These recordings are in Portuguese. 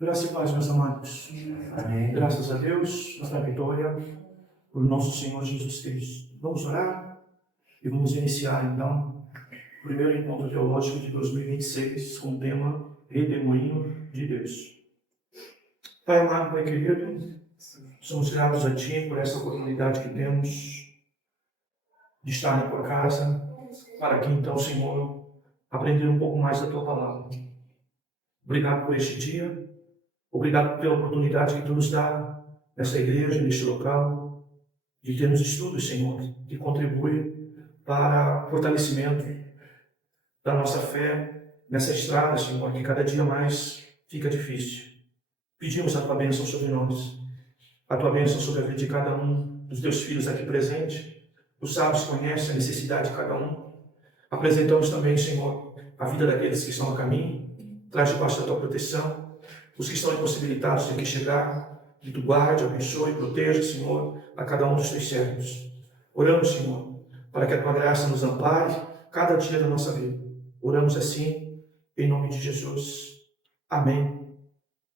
Graça e paz, meus amados. Amém. Graças a Deus, nossa vitória, por nosso Senhor Jesus Cristo. Vamos orar e vamos iniciar, então, o primeiro encontro teológico de 2026 com o tema Redemoinho de Deus. Pai amado, Pai querido, somos gratos a Ti por essa oportunidade que temos de estar na Tua casa, para que então, Senhor, aprender um pouco mais da Tua palavra. Obrigado por este dia. Obrigado pela oportunidade que Tu nos dá nessa igreja, neste local, de termos estudos, Senhor, que contribuem para o fortalecimento da nossa fé nessa estrada, Senhor, que cada dia mais fica difícil. Pedimos a Tua bênção sobre nós, a Tua bênção sobre a vida de cada um dos Teus filhos aqui presente. Tu sabes, conhece a necessidade de cada um. Apresentamos também, Senhor, a vida daqueles que estão a caminho. Traz debaixo da Tua proteção. Os que estão impossibilitados de aqui chegar, que Tu guarde, abençoe e proteja, Senhor, a cada um dos Teus servos. Oramos, Senhor, para que a Tua graça nos ampare cada dia da nossa vida. Oramos assim, em nome de Jesus. Amém.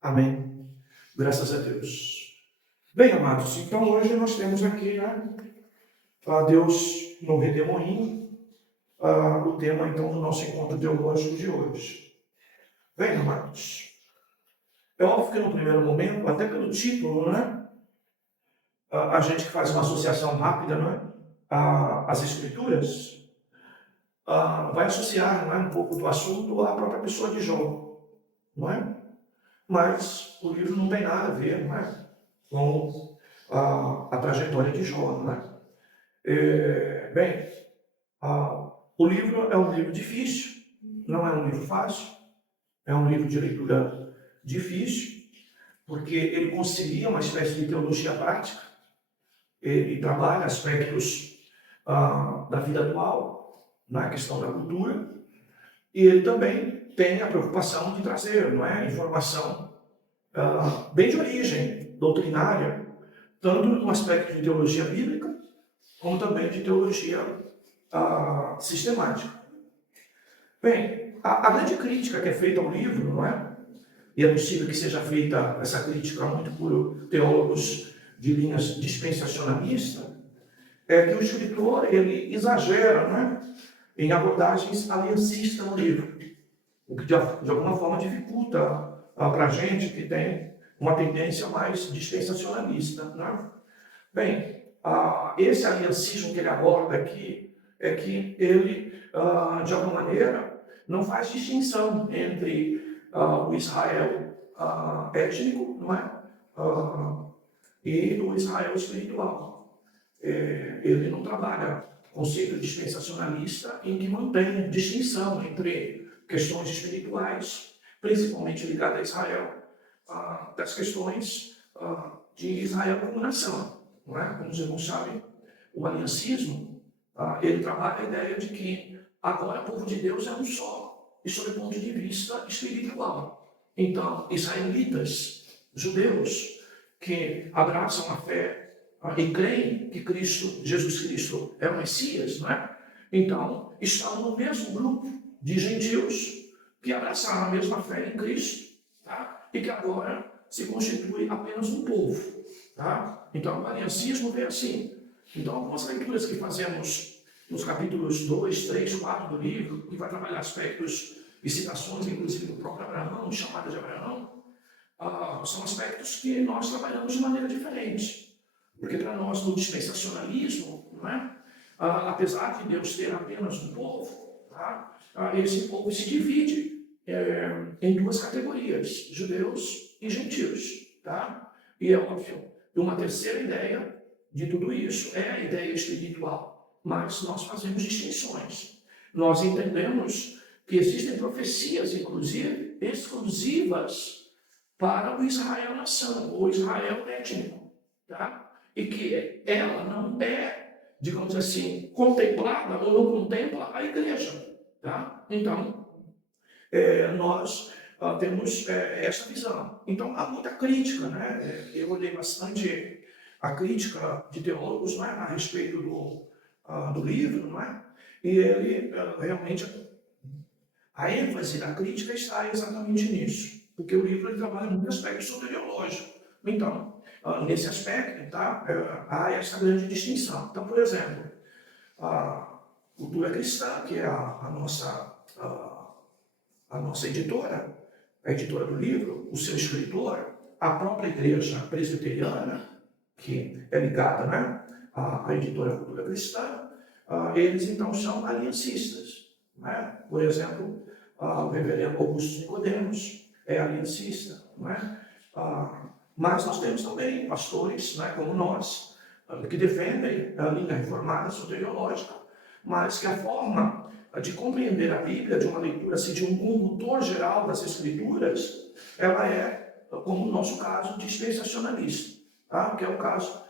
Amém. Graças a Deus. Bem, amados, então hoje nós temos aqui, a Deus no Redemoinho, o tema, então, do nosso encontro teológico de hoje. Bem, amados, é óbvio que no primeiro momento, até pelo título, a gente faz uma associação rápida, às Escrituras, vai associar, um pouco do assunto à própria pessoa de Jó, não é? Mas o livro não tem nada a ver, com a trajetória de Jó, não é? O livro é um livro difícil, não é um livro fácil, é um livro de leitura difícil, porque ele concilia uma espécie de teologia prática, ele trabalha aspectos da vida atual, na questão da cultura, e ele também tem a preocupação de trazer, informação bem de origem doutrinária, tanto no aspecto de teologia bíblica, como também de teologia sistemática. Bem, a grande crítica que é feita ao livro, e é possível que seja feita essa crítica muito por teólogos de linhas dispensacionalistas, é que o escritor ele exagera, em abordagens aliancistas no livro, o que de alguma forma dificulta para a gente que tem uma tendência mais dispensacionalista. Bem, esse aliancismo que ele aborda aqui é que ele, de alguma maneira, não faz distinção entre o Israel étnico, e o Israel espiritual. Ele não trabalha conceito dispensacionalista em que mantém distinção entre questões espirituais, principalmente ligadas a Israel, das questões de Israel como nação. Como os irmãos sabem, o aliancismo, ele trabalha a ideia de que agora o povo de Deus é um só, e sob o ponto de vista espiritual. Então, israelitas, judeus, que abraçam a fé e creem que Jesus Cristo é o Messias, então estão no mesmo grupo de gentios que abraçaram a mesma fé em Cristo, e que agora se constitui apenas um povo. Então, o aliancismo vem assim. Então, algumas leituras que fazemos nos capítulos 2, 3, 4 do livro, que vai trabalhar aspectos e citações, inclusive do próprio Abraão, chamada de Abraão, são aspectos que nós trabalhamos de maneira diferente. Porque para nós, no dispensacionalismo, apesar de Deus ter apenas um povo, esse povo se divide em duas categorias, judeus e gentios. E é óbvio, uma terceira ideia de tudo isso é a ideia espiritual, mas nós fazemos distinções. Nós entendemos que existem profecias, inclusive, exclusivas para o Israel nação, ou Israel étnico, e que ela não é, digamos assim, contemplada ou não contempla a igreja. Então, nós temos essa visão. Então, há muita crítica, Eu olhei bastante a crítica de teólogos a respeito do livro, não é? E ele realmente, a ênfase da crítica está exatamente nisso, porque o livro ele trabalha muito aspecto soteriológico. Então, nesse aspecto, tá, há essa grande distinção. Então, por exemplo, a Cultura Cristã, que é a nossa editora, a editora do livro, o seu escritor, a própria igreja presbiteriana, que é ligada, né, à editora Cultura Cristã, eles então são aliancistas. Né? Por exemplo, o reverendo Augusto Nicodemos é aliancista. Né? Mas nós temos também pastores, né, como nós, que defendem a linha reformada soteriológica, mas que a forma de compreender a Bíblia, de uma leitura assim, de um condutor geral das Escrituras, ela é, como no nosso caso, dispensacionalista, tá? Que é o caso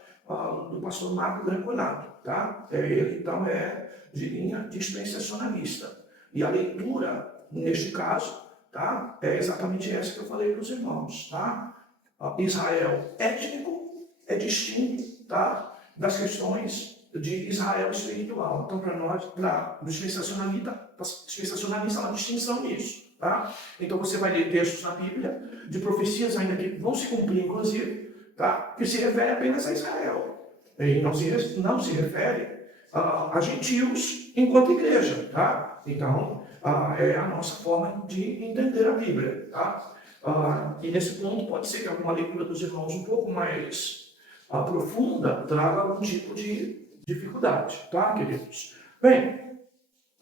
do pastor Marco Branconato. Tá? Ele, então, é de linha dispensacionalista. E a leitura, neste caso, tá? É exatamente essa que eu falei para os irmãos. Tá? Israel étnico é distinto, tá, das questões de Israel espiritual. Então, para nós, para o dispensacionalista, há uma distinção nisso. Tá? Então, você vai ler textos na Bíblia de profecias ainda que vão se cumprir, inclusive, tá, que se refere apenas a Israel. E não se refere a gentios enquanto igreja. Tá? Então, é a nossa forma de entender a Bíblia. Tá? E nesse ponto pode ser que alguma leitura dos irmãos um pouco mais profunda traga algum tipo de dificuldade, tá, queridos? Bem,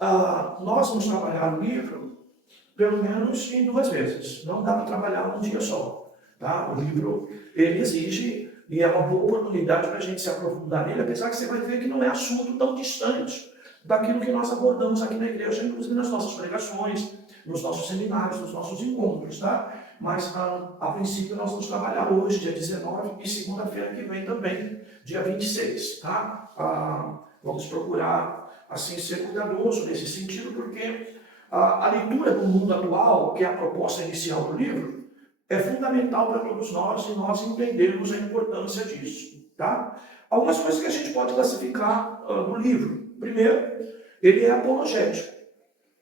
nós vamos trabalhar o livro pelo menos em 2 vezes. Não dá para trabalhar num dia só, tá? O livro, ele exige, e é uma boa oportunidade para a gente se aprofundar nele, apesar que você vai ver que não é assunto tão distante daquilo que nós abordamos aqui na igreja, inclusive nas nossas pregações, nos nossos seminários, nos nossos encontros, tá? Mas, a princípio, nós vamos trabalhar hoje, dia 19, e segunda-feira que vem também, dia 26, tá? Vamos procurar, assim, ser cuidadoso nesse sentido, porque a leitura do mundo atual, que é a proposta inicial do livro, é fundamental para todos nós e nós entendermos a importância disso, tá? Algumas coisas que a gente pode classificar no livro. Primeiro, ele é apologético,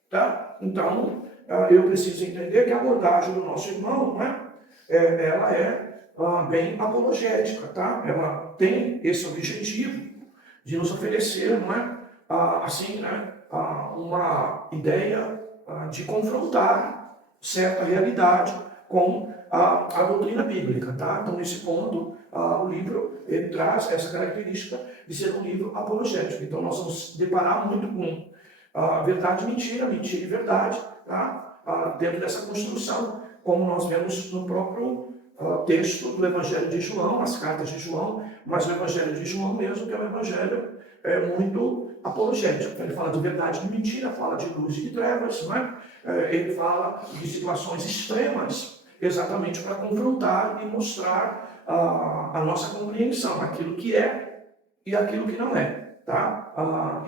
tá? Então, eu preciso entender que a abordagem do nosso irmão, né, ela é bem apologética, tá? Ela tem esse objetivo de nos oferecer, não é, assim, né, uma ideia de confrontar certa realidade com a doutrina bíblica, tá? Então, nesse ponto, o livro ele traz essa característica de ser um livro apologético. Então, nós vamos deparar muito com verdade e mentira, mentira e verdade, tá? Dentro dessa construção, como nós vemos no próprio texto do Evangelho de João, as cartas de João, mas o Evangelho de João mesmo, que é um evangelho muito apologético. Então, ele fala de verdade e de mentira, fala de luz e de trevas, né? Ele fala de situações extremas, exatamente para confrontar e mostrar a nossa compreensão, aquilo que é e aquilo que não é. Tá?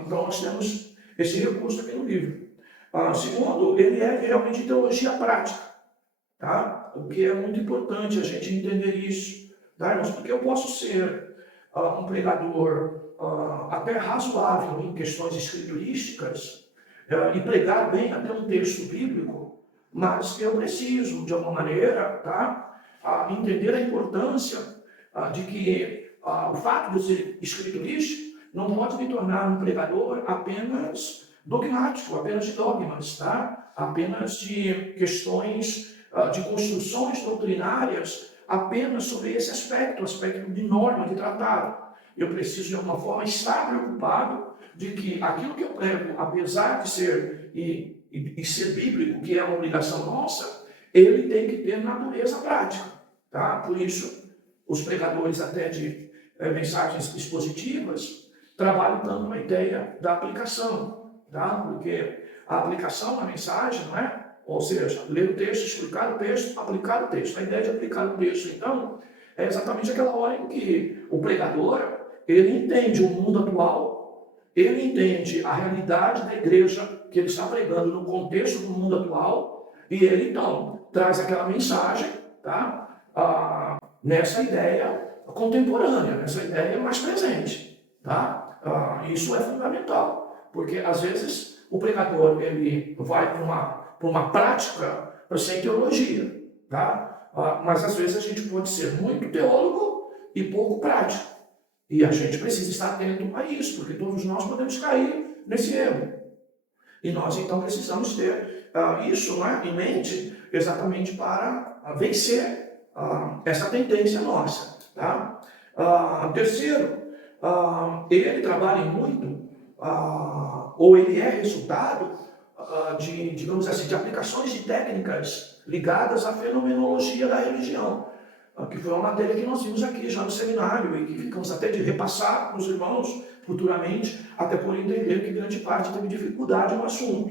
Então, nós temos esse recurso aqui no livro. Segundo, ele é realmente teologia prática, tá? O que é muito importante a gente entender isso, tá, irmãos? Porque eu posso ser um pregador até razoável em questões escriturísticas e pregar bem até um texto bíblico, mas eu preciso, de alguma maneira, tá, entender a importância de que o fato de eu ser escriturístico não pode me tornar um pregador apenas dogmático, apenas de dogmas, tá? Apenas de questões de construções doutrinárias, apenas sobre esse aspecto, aspecto de norma, de tratado. Eu preciso, de alguma forma, estar preocupado de que aquilo que eu prego, apesar de ser e ser bíblico, que é uma obrigação nossa, ele tem que ter natureza prática, tá? Por isso, os pregadores até de mensagens expositivas trabalham tanto a ideia da aplicação, tá? Porque a aplicação da mensagem, não é? Ou seja, ler o texto, explicar o texto, aplicar o texto. A ideia de aplicar o texto, então, é exatamente aquela hora em que o pregador, ele entende o mundo atual, ele entende a realidade da igreja que ele está pregando no contexto do mundo atual, e ele, então, traz aquela mensagem, tá? Nessa ideia contemporânea, nessa ideia mais presente. Tá? Isso é fundamental, porque às vezes o pregador ele vai para uma prática sem teologia, tá? Mas às vezes a gente pode ser muito teólogo e pouco prático. E a gente precisa estar atento a isso, porque todos nós podemos cair nesse erro. E nós então precisamos ter isso, né, em mente exatamente para vencer essa tendência nossa. Tá? Terceiro, ele trabalha muito, ou ele é resultado de, digamos assim, de aplicações de técnicas ligadas à fenomenologia da religião, que foi uma matéria que nós vimos aqui já no seminário e que ficamos até de repassar para os irmãos futuramente, até por entender que grande parte teve dificuldade no assunto.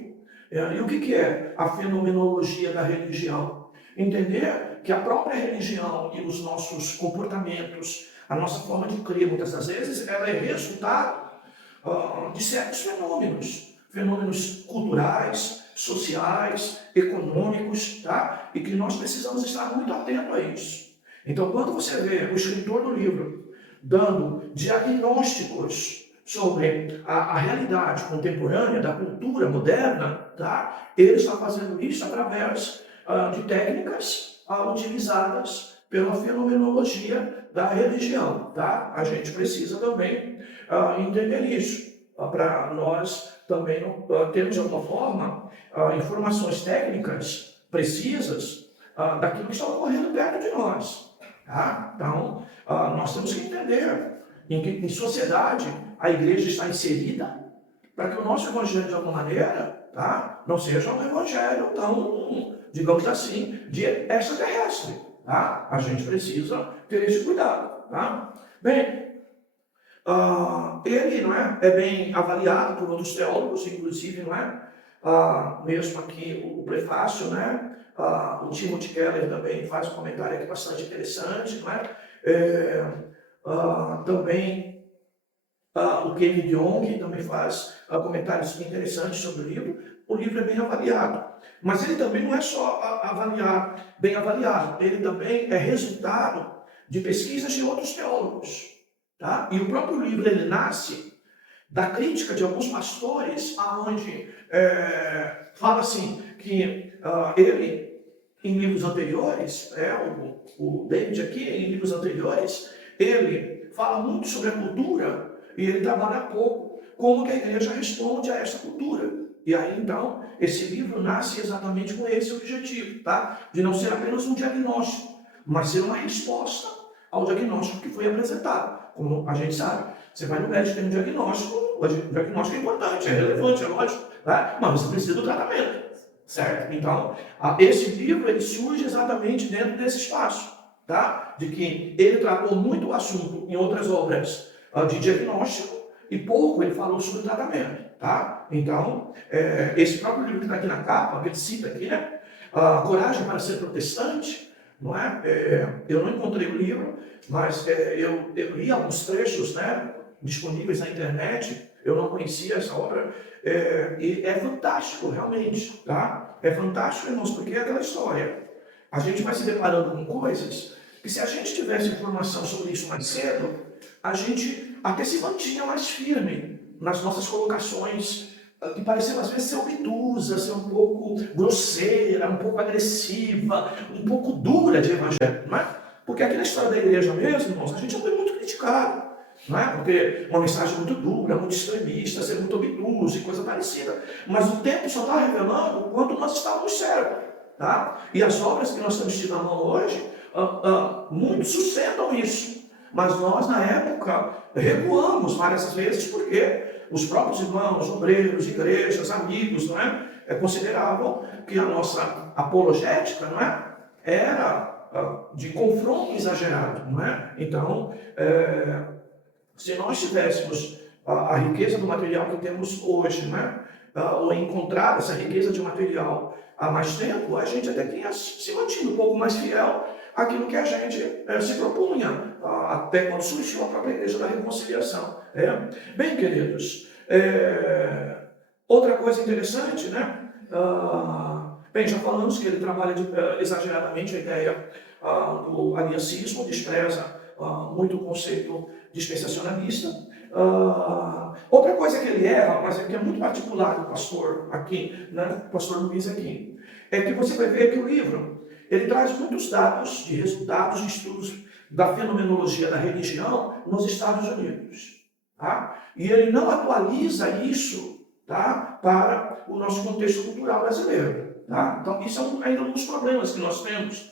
E o que é a fenomenologia da religião? Entender que a própria religião e os nossos comportamentos, a nossa forma de crer, muitas das vezes, ela é resultado de certos fenômenos culturais, sociais, econômicos, tá? E que nós precisamos estar muito atentos a isso. Então, quando você vê o escritor do livro dando diagnósticos sobre a realidade contemporânea da cultura moderna, tá? Ele está fazendo isso através de técnicas utilizadas pela fenomenologia da religião. Tá? A gente precisa também entender isso, para nós também termos, de alguma forma, informações técnicas precisas daquilo que está ocorrendo perto de nós. Tá? Então, nós temos que entender em que sociedade a igreja está inserida, para que o nosso evangelho, de alguma maneira, tá, não seja um evangelho tão, digamos assim, de extraterrestre. Tá? A gente precisa ter esse cuidado. Tá? Bem, ele, não é bem avaliado por outros teólogos, inclusive, não é? Mesmo aqui o prefácio, né? O Timothy Keller também faz um comentário aqui bastante interessante, não é? Também o Kevin Young também faz comentários interessantes sobre o livro. O livro é bem avaliado, mas ele também não é só bem avaliado, ele também é resultado de pesquisas de outros teólogos. Tá? E o próprio livro ele nasce da crítica de alguns pastores, aonde fala assim que ele, em livros anteriores, o David aqui, em livros anteriores, ele fala muito sobre a cultura e ele trabalha pouco como que a igreja responde a essa cultura. E aí, então, esse livro nasce exatamente com esse objetivo, tá? De não ser apenas um diagnóstico, mas ser uma resposta ao diagnóstico que foi apresentado. Como a gente sabe, você vai no médico, tem um diagnóstico, o diagnóstico é importante, é relevante, é lógico, tá? Mas você precisa do tratamento, certo? Então, esse livro ele surge exatamente dentro desse espaço, tá? De que ele tratou muito o assunto em outras obras de diagnóstico e pouco ele falou sobre tratamento, tá? Então, esse próprio livro que está aqui na capa, que ele cita aqui, né? Coragem para ser protestante, não é? Eu não encontrei o livro, mas eu li alguns trechos, né, disponíveis na internet. Eu não conhecia essa obra, e é fantástico, realmente, tá? É fantástico, irmãos, porque é aquela história. A gente vai se deparando com coisas que, se a gente tivesse informação sobre isso mais cedo, a gente até se mantinha mais firme nas nossas colocações, que pareciam às vezes ser obtusa, ser um pouco grosseira, um pouco agressiva, um pouco dura de evangelho, não é? Porque aqui na história da igreja mesmo, irmãos, a gente já foi muito criticado, não é? Porque uma mensagem muito dura, muito extremista, ser muito obtusa e coisa parecida. Mas o tempo só está revelando o quanto nós estávamos certos, tá? E as obras que nós temos tido na mão hoje, muito sustentam isso. Mas nós, na época, recuamos várias vezes, porque os próprios irmãos, obreiros, igrejas, amigos, não é? Consideravam que a nossa apologética, não é? Era de confronto exagerado, não é? Então, se nós tivéssemos a riqueza do material que temos hoje, não é? Ou encontrar essa riqueza de material há mais tempo, a gente até tinha se mantido um pouco mais fiel àquilo que a gente se propunha, até quando surgiu a própria Igreja da Reconciliação. Bem, queridos, outra coisa interessante, né? Bem, já falamos que ele trabalha exageradamente a ideia do aliancismo, despreza muito o conceito dispensacionalista. Outra coisa que ele erra, mas que é muito particular do pastor aqui, né, o pastor Luiz aqui, é que você vai ver que o livro, ele traz muitos dados de resultados de estudos da fenomenologia da religião nos Estados Unidos. Tá? E ele não atualiza isso, tá, para o nosso contexto cultural brasileiro. Tá? Então, isso é ainda um dos problemas que nós temos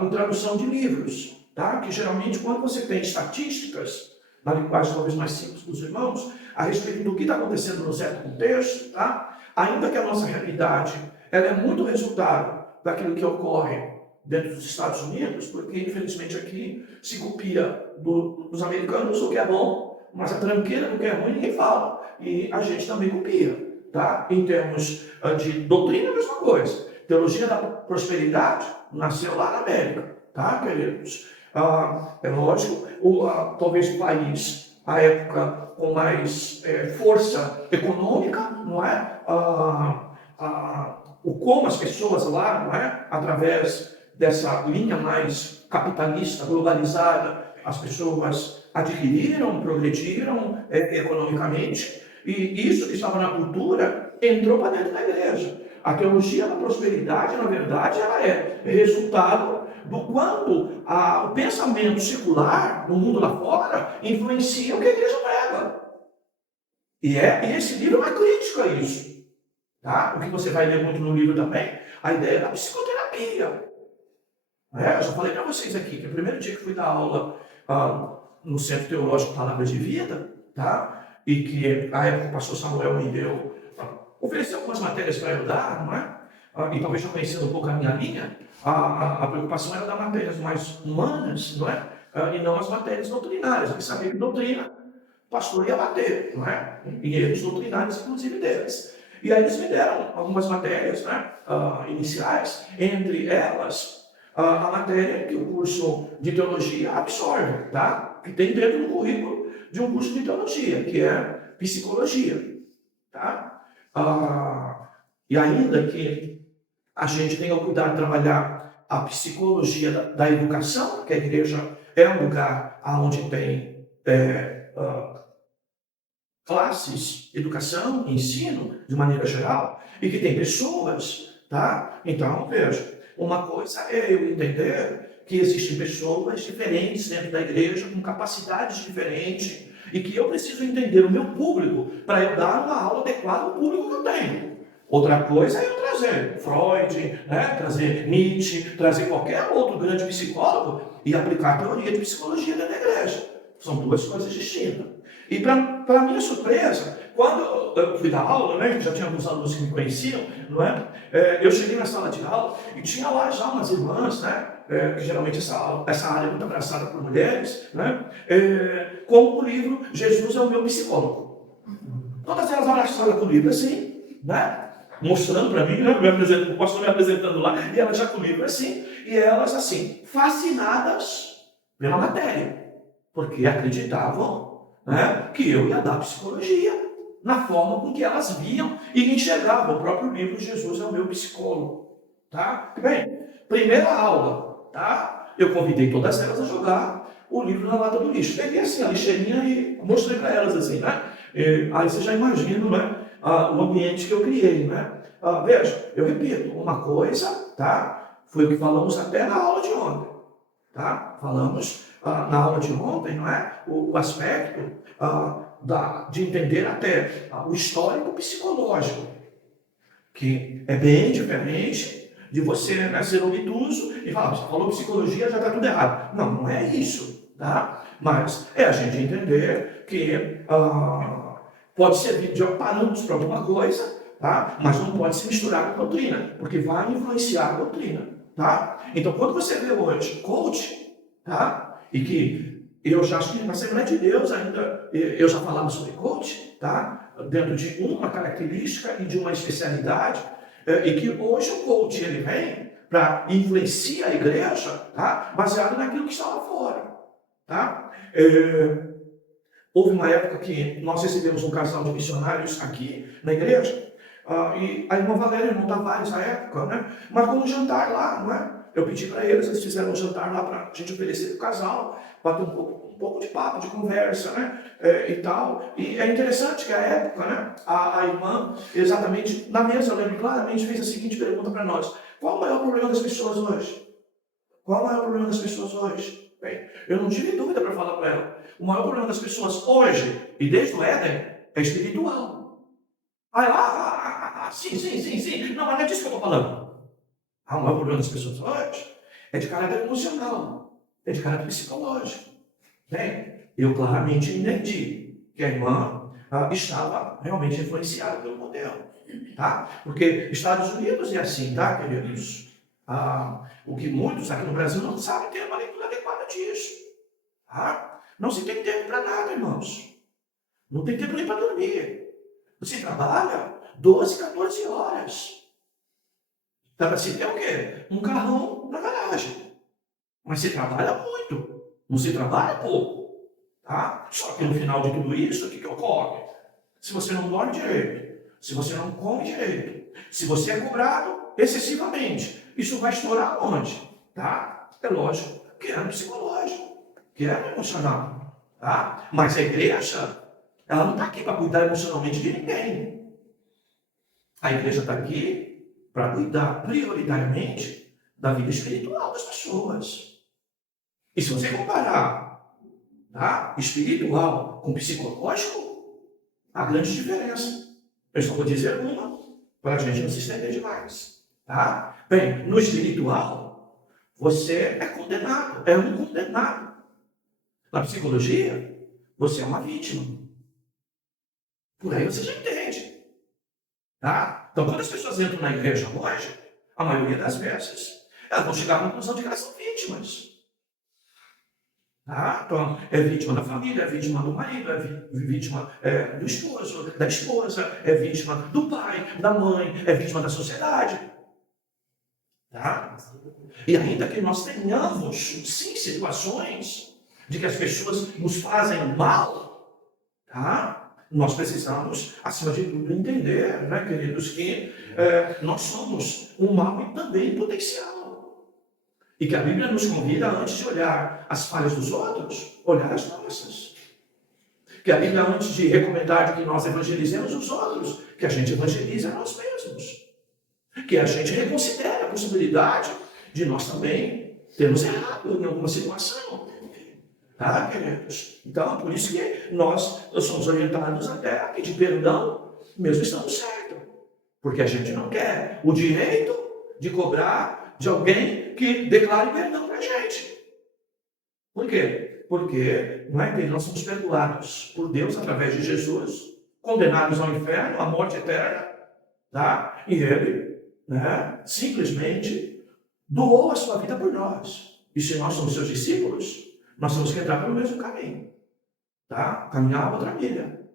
em tradução de livros. Tá? Que geralmente, quando você tem estatísticas, na linguagem talvez mais simples dos irmãos, a respeito do que está acontecendo no certo contexto, tá? Ainda que a nossa realidade ela é muito resultado daquilo que ocorre dentro dos Estados Unidos, porque infelizmente aqui se copia dos americanos o que é bom, mas a tranqueira do que é ruim ninguém fala. E a gente também copia. Tá? Em termos de doutrina, a mesma coisa. Teologia da prosperidade nasceu lá na América, tá, queridos? É lógico, talvez o país, a época com mais força econômica, não é? O como as pessoas lá, não é? Através dessa linha mais capitalista, globalizada, as pessoas adquiriram, progrediram economicamente, e isso que estava na cultura entrou para dentro da igreja. A teologia da prosperidade, na verdade, ela é resultado do quanto o pensamento secular no mundo lá fora influencia o que a igreja prega. E esse livro é uma crítica a isso. Tá? O que você vai ler muito no livro também, a ideia da psicoterapia. Eu já falei para vocês aqui que o primeiro dia que fui dar aula no Centro Teológico Palavras de Vida, tá? E que a época o pastor Samuel me deu, ofereceu algumas matérias para eu dar, não é? E talvez eu conhecendo um pouco a minha linha, a preocupação era dar matérias mais humanas, não é? E não as matérias doutrinárias, porque sabia que doutrina o pastor ia bater, não é? E erros doutrinários, inclusive deles. E aí eles me deram algumas matérias, né? Iniciais, entre elas a matéria que o curso de teologia absorve, tá? Que tem dentro do currículo de um curso de teologia, que é psicologia, tá? E ainda que a gente tenha o cuidado de trabalhar a psicologia da educação, que a igreja é um lugar onde tem classes, educação, ensino, de maneira geral, e que tem pessoas, tá? Então, veja, uma coisa é eu entender que existem pessoas diferentes dentro da igreja, com capacidades diferentes, e que eu preciso entender o meu público para eu dar uma aula adequada ao público que eu tenho. Outra coisa é eu trazer Freud, né? Trazer Nietzsche, trazer qualquer outro grande psicólogo e aplicar a teoria de psicologia dentro da igreja. São duas coisas distintas. E para minha surpresa, quando eu fui dar aula, né, já tinha alguns alunos que me conheciam, não é? Eu cheguei na sala de aula e tinha lá já umas irmãs, né? Que geralmente essa área é muito abraçada por mulheres, né? Com o livro Jesus é o meu psicólogo. Todas elas abraçaram com o livro assim, né? Mostrando para mim, né? O pastor me apresentando lá, e elas já com o livro assim, e elas assim, fascinadas pela matéria, porque acreditavam, né, que eu ia dar psicologia na forma com que elas viam e enxergavam. O próprio livro Jesus é o meu psicólogo, tá? Bem, primeira aula, tá? Eu convidei todas elas a jogar o livro na lata do lixo. Peguei assim a lixeirinha e mostrei para elas assim, né? Aí você já imagina, né, o ambiente que eu criei, né? Veja, eu repito, uma coisa, tá? Foi o que falamos até na aula de ontem, tá? Falamos na aula de ontem, não é? O aspecto de entender até o histórico psicológico, que é bem diferente de você, né, ser obtuso e falar, você falou psicologia, já está tudo errado. Não, não é isso, tá? Mas é a gente entender que pode servir de parâmetros para alguma coisa, tá? Mas não pode se misturar com a doutrina, porque vai influenciar a doutrina, tá? Então, quando você vê hoje coach, tá? E que eu já acho que na Assembleia de Deus ainda, eu já falava sobre coach, tá? Dentro de uma característica e de uma especialidade, e que hoje o coach ele vem para influenciar a igreja, tá? Baseado naquilo que está lá fora, tá? Houve uma época que nós recebemos um casal de missionários aqui na igreja, e a irmã Valéria e o irmão Tavares, na época, né, marcou um jantar lá, não é? Eu pedi para eles fizeram um jantar lá para a gente oferecer para o casal, bater um pouco de papo, de conversa, né? E tal. E é interessante que a época, né? A irmã, exatamente, na mesa, eu lembro claramente, fez a seguinte pergunta para nós: qual o maior problema das pessoas hoje? Qual o maior problema das pessoas hoje? Bem, eu não tive dúvida para falar para ela. O maior problema das pessoas hoje, e desde o Éden, é espiritual. Aí lá, sim. Não, mas não é disso que eu estou falando. O maior problema das pessoas hoje é de caráter emocional, é de caráter psicológico. Bem, eu claramente entendi que a irmã estava realmente influenciada pelo modelo. Tá? Porque Estados Unidos é assim, tá, queridos? O que muitos aqui no Brasil não sabem ter uma leitura adequada disso. Tá? Não se tem tempo para nada, irmãos. Não tem tempo nem para dormir. Você trabalha 12, 14 horas. Dá para se ter o quê? Um carrão na garagem. Mas você trabalha muito. Não se trabalha pouco. Tá? Só que no final de tudo isso, o que ocorre? Se você não dorme direito, se você não come direito, se você é cobrado excessivamente, isso vai estourar onde? Tá? É lógico que é no psicológico, que é no emocional. Tá? Mas a igreja, ela não está aqui para cuidar emocionalmente de ninguém. A igreja está aqui para cuidar prioritariamente da vida espiritual das pessoas. E se você comparar, tá, espiritual com psicológico, há grande diferença. Eu só vou dizer uma, para a gente não se estender demais. Tá? Bem, no espiritual, você é condenado, é um condenado. Na psicologia, você é uma vítima. Por aí você já entende. Tá? Então, quando as pessoas entram na igreja hoje, a maioria das vezes, elas vão chegar à conclusão de que elas são vítimas. Tá? Então, é vítima da família, é vítima do marido, é vítima do esposo, da esposa, é vítima do pai, da mãe, é vítima da sociedade. Tá? E ainda que nós tenhamos, sim, situações de que as pessoas nos fazem mal, tá? Nós precisamos, acima de tudo, entender, né, queridos, que nós somos um mal também potencial. E que a Bíblia nos convida, antes de olhar as falhas dos outros, olhar as nossas. Que a Bíblia, antes de recomendar que nós evangelizemos os outros, que a gente evangelize a nós mesmos. Que a gente reconsidere a possibilidade de nós também termos errado em alguma situação. Tá, queridos? Então, por isso que nós somos orientados até a pedir perdão, mesmo estando certo. Porque a gente não quer o direito de cobrar de alguém que declare perdão para a gente. Por quê? Porque nós somos perdoados por Deus através de Jesus, condenados ao inferno, à morte eterna, tá? E Ele, né, simplesmente doou a sua vida por nós. E se nós somos seus discípulos, nós temos que entrar pelo mesmo caminho, tá? Caminhar a outra milha,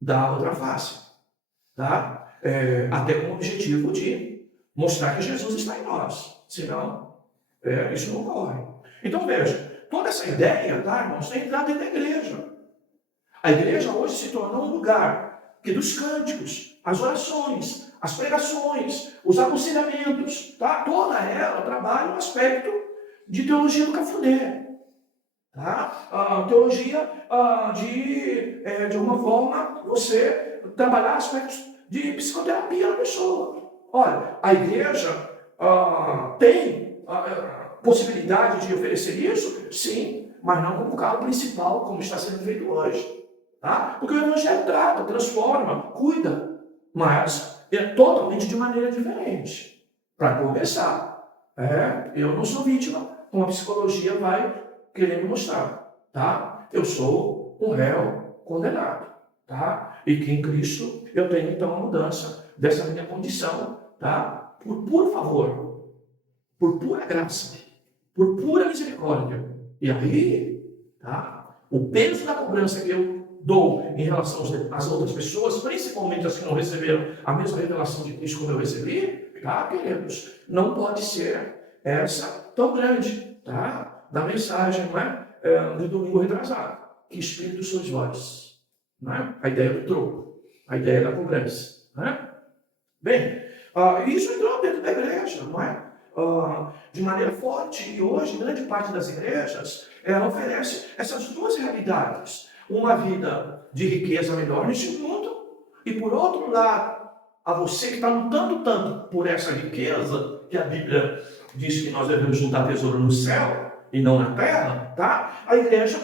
dar a outra face, tá? Até com o objetivo de mostrar que Jesus está em nós. Senão, isso não ocorre. Então, veja, toda essa ideia, tá, irmãos, tem entrado dentro da igreja. A igreja hoje se tornou um lugar que dos cânticos, as orações, as pregações, os aconselhamentos, tá, toda ela trabalha um aspecto de teologia do cafuné. Tá? Teologia de alguma forma, você trabalhar aspectos de psicoterapia na pessoa. Olha, a igreja tem possibilidade de oferecer isso? Sim, mas não como cargo principal, como está sendo feito hoje. Tá? Porque o evangelho trata, transforma, cuida, mas é totalmente de maneira diferente. Para começar, eu não sou vítima, como a psicologia vai querer me mostrar. Tá? Eu sou um réu condenado. Tá? E que em Cristo eu tenho então a mudança dessa minha condição, tá? Por puro favor, por pura graça, por pura misericórdia. E aí, tá? O peso da cobrança que eu dou em relação às outras pessoas, principalmente as que não receberam a mesma revelação de Cristo como eu recebi, tá, queridos? Não pode ser essa tão grande, tá? Da mensagem, não é? Do domingo retrasado. Que espírito sois vós? Não é? A ideia do troco, a ideia da cobrança. Não é? Bem, isso entrou dentro da igreja, não é? de maneira forte. E hoje, grande parte das igrejas, ela oferece essas duas realidades. Uma vida de riqueza melhor neste mundo, e por outro lado, a você que está lutando tanto por essa riqueza, que a Bíblia diz que nós devemos juntar tesouro no céu e não na terra, tá? A igreja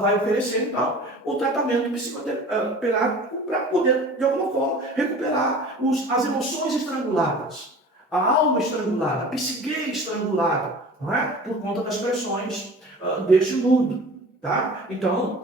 vai oferecer, então, o tratamento psicoterápico para poder, de alguma forma, recuperar as emoções estranguladas, a alma estrangulada, a psique estrangulada, não é? Por conta das pressões deste mundo, tá? Então,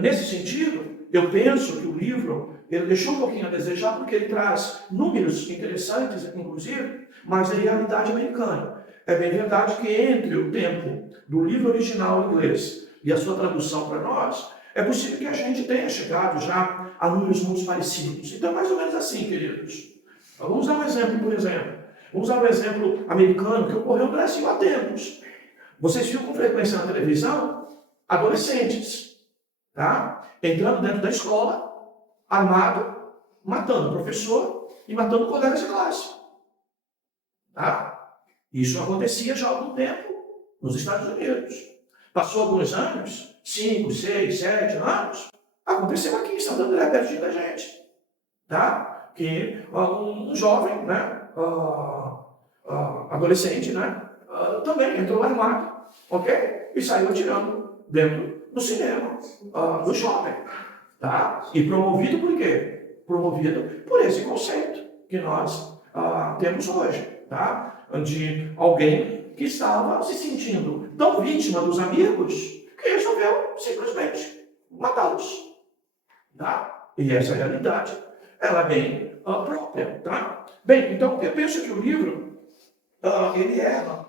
nesse sentido, eu penso que o livro ele deixou um pouquinho a desejar porque ele traz números interessantes, inclusive, mas da realidade americana. É bem verdade que entre o tempo do livro original em inglês e a sua tradução para nós, é possível que a gente tenha chegado já a números muito parecidos. Então, é mais ou menos assim, queridos. Vamos dar um exemplo, por exemplo. Vamos dar um exemplo americano que ocorreu no Brasil há tempos. Vocês viram com frequência na televisão adolescentes, tá? Entrando dentro da escola, armado, matando o professor e matando colegas de classe. Tá? Isso acontecia já há algum tempo nos Estados Unidos. Passou alguns anos, 5, 6, 7 anos, aconteceu aqui em Santo André, pertinho da gente. Tá? Que um jovem, né, adolescente, né, também entrou armado, ok? E saiu atirando dentro do cinema, do shopping. Tá? E promovido por quê? Promovido por esse conceito que nós temos hoje, tá? De alguém que estava se sentindo tão vítima dos amigos que resolveu simplesmente matá-los. Tá? E essa realidade, ela é bem própria. Tá? Bem, então eu penso que o livro ele erra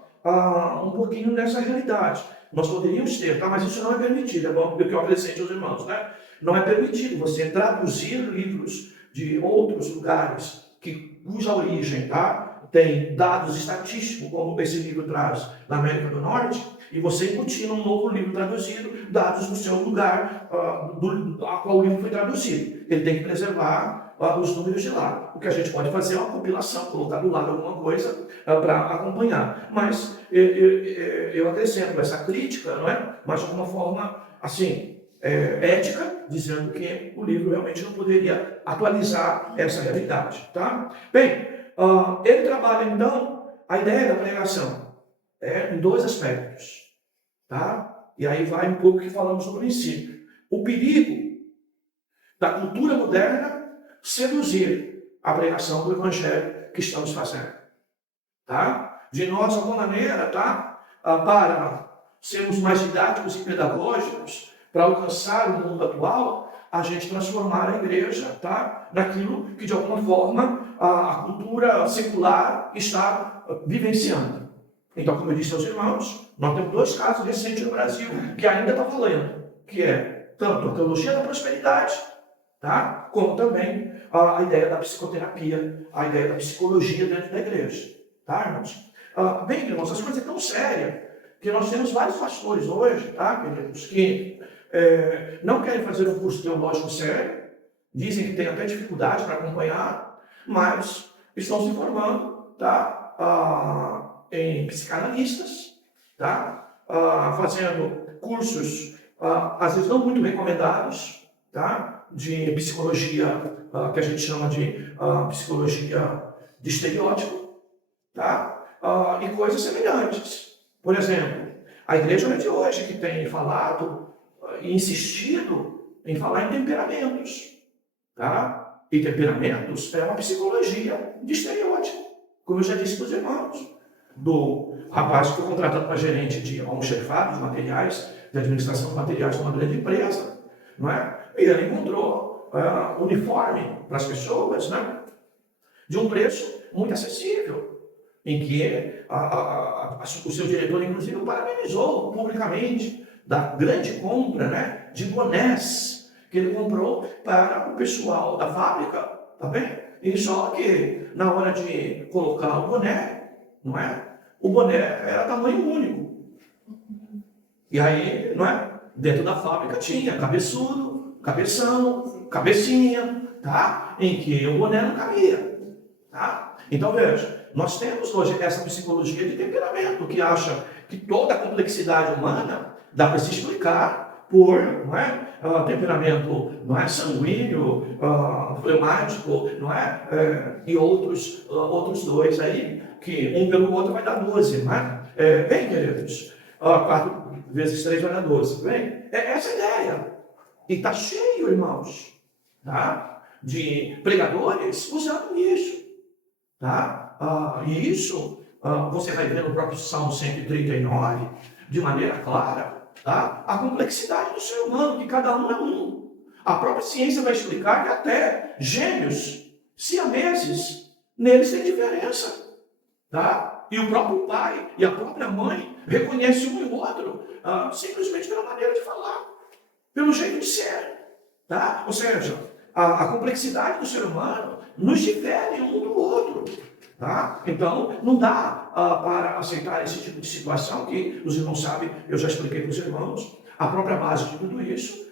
um pouquinho nessa realidade. Nós poderíamos ter, tá? Mas isso não é permitido, é bom que eu acrescente aos irmãos, né? Não é permitido você traduzir livros de outros lugares cuja origem, tá? Tem dados estatísticos, como esse livro traz na América do Norte, e você incutir num novo livro traduzido, dados do seu lugar, a qual o livro foi traduzido. Ele tem que preservar os números de lá. O que a gente pode fazer é uma compilação, colocar do lado alguma coisa para acompanhar. Mas eu acrescento essa crítica, não é? Mas de alguma forma, assim, ética, dizendo que o livro realmente não poderia atualizar essa realidade. Tá? Bem, ele trabalha, então, a ideia da pregação em dois aspectos. Tá? E aí vai um pouco o que falamos no princípio. O perigo da cultura moderna seduzir a pregação do evangelho que estamos fazendo. Tá? De nós, de alguma maneira, tá? Para sermos mais didáticos e pedagógicos, para alcançar o mundo atual, a gente transformar a igreja, tá? Naquilo que, de alguma forma, a cultura secular está vivenciando. Então, como eu disse aos irmãos, nós temos dois casos recentes no Brasil que ainda está valendo, que é tanto a teologia da prosperidade, tá? Como também a ideia da psicoterapia, a ideia da psicologia dentro da igreja. Tá, irmãos? Bem, irmãos, as coisas é tão sérias que nós temos vários pastores hoje, tá, queridos, que não querem fazer um curso teológico sério, dizem que tem até dificuldade para acompanhar, mas estão se formando, tá, em psicanalistas, tá, fazendo cursos, às vezes não muito recomendados, tá, de psicologia, que a gente chama de psicologia de estereótipo, tá? E coisas semelhantes. Por exemplo, a igreja não é de hoje que tem falado e insistido em falar em temperamentos. Tá? E temperamentos é uma psicologia de estereótipo, como eu já disse para os irmãos. Do rapaz que foi contratado para gerente de almoxerifado, de materiais, de administração de materiais de uma grande empresa. Não é? E ele encontrou uniforme para as pessoas, né? De um preço muito acessível, em que o seu diretor, inclusive, o parabenizou publicamente da grande compra, né, de bonés que ele comprou para o pessoal da fábrica, tá bem? E só que, na hora de colocar o boné, não é? O boné era tamanho único. E aí, não é? Dentro da fábrica tinha cabeçudo, cabeção, cabecinha, tá? Em que o boné não cabia, tá? Então, veja, nós temos hoje essa psicologia de temperamento, que acha que toda a complexidade humana dá para se explicar por, não é, temperamento, não é, sanguíneo, fleumático, não é, e outros dois aí, que um pelo outro vai dar 12, não é? Bem, queridos, 4 vezes 3 vai dar 12, bem? É essa a ideia. E está cheio, irmãos, tá? De pregadores usando isso. Tá? E isso você vai ver no próprio Salmo 139, de maneira clara, tá? A complexidade do ser humano, que cada um é um. A própria ciência vai explicar que até gêmeos, siameses, neles tem diferença. Tá? E o próprio pai e a própria mãe reconhecem um e o outro simplesmente pela maneira de falar, pelo jeito de ser. Tá? Ou seja, a complexidade do ser humano nos difere um do outro. Tá? Então, não dá para aceitar esse tipo de situação, que os irmãos sabem, eu já expliquei para os irmãos, a própria base de tudo isso,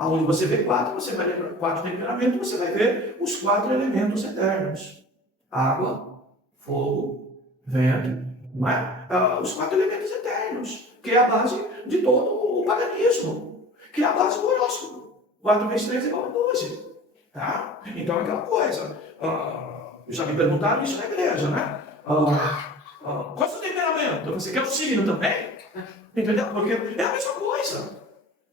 onde você vê 4, você vai ler 4 temperamentos, você vai ver os 4 elementos eternos. Água, fogo, vento, não é? Os 4 elementos eternos, que é a base de todo o paganismo, que é a base do horóscopo. 4 vezes 3 é igual a 12. Tá? Então, é aquela coisa. Já me perguntaram isso na igreja, né? Qual é o seu temperamento? Você quer o signo também? Entendeu? Porque é a mesma coisa.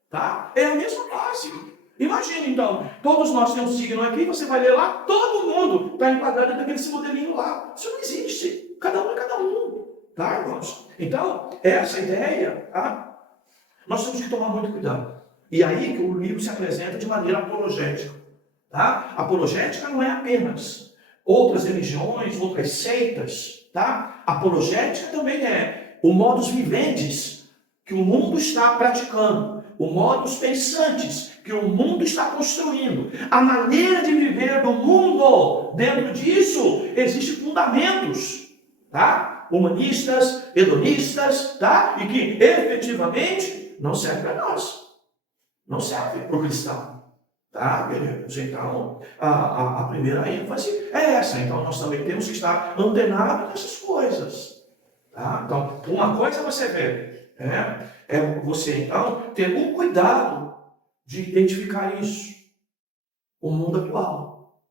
Tá? É a mesma base. Imagina, então, todos nós temos um signo aqui, você vai ler lá, todo mundo está enquadrado naquele modelinho lá. Isso não existe. Cada um é cada um. Tá, irmãos? Então, essa ideia, tá? Nós temos que tomar muito cuidado. E aí que o livro se apresenta de maneira apologética. Tá? Apologética não é apenas outras religiões, outras seitas. Tá? Apologética também é o modus vivendi que o mundo está praticando, o modus pensantes que o mundo está construindo, a maneira de viver do mundo. Dentro disso existem fundamentos, tá? Humanistas, hedonistas, tá? E que efetivamente não serve para nós, não serve para o cristão. Tá, queridos? Então, a primeira ênfase é essa. Então, nós também temos que estar antenados nessas coisas. Tá? Então, uma coisa você vê, é você, então, ter um cuidado de identificar isso. O mundo atual.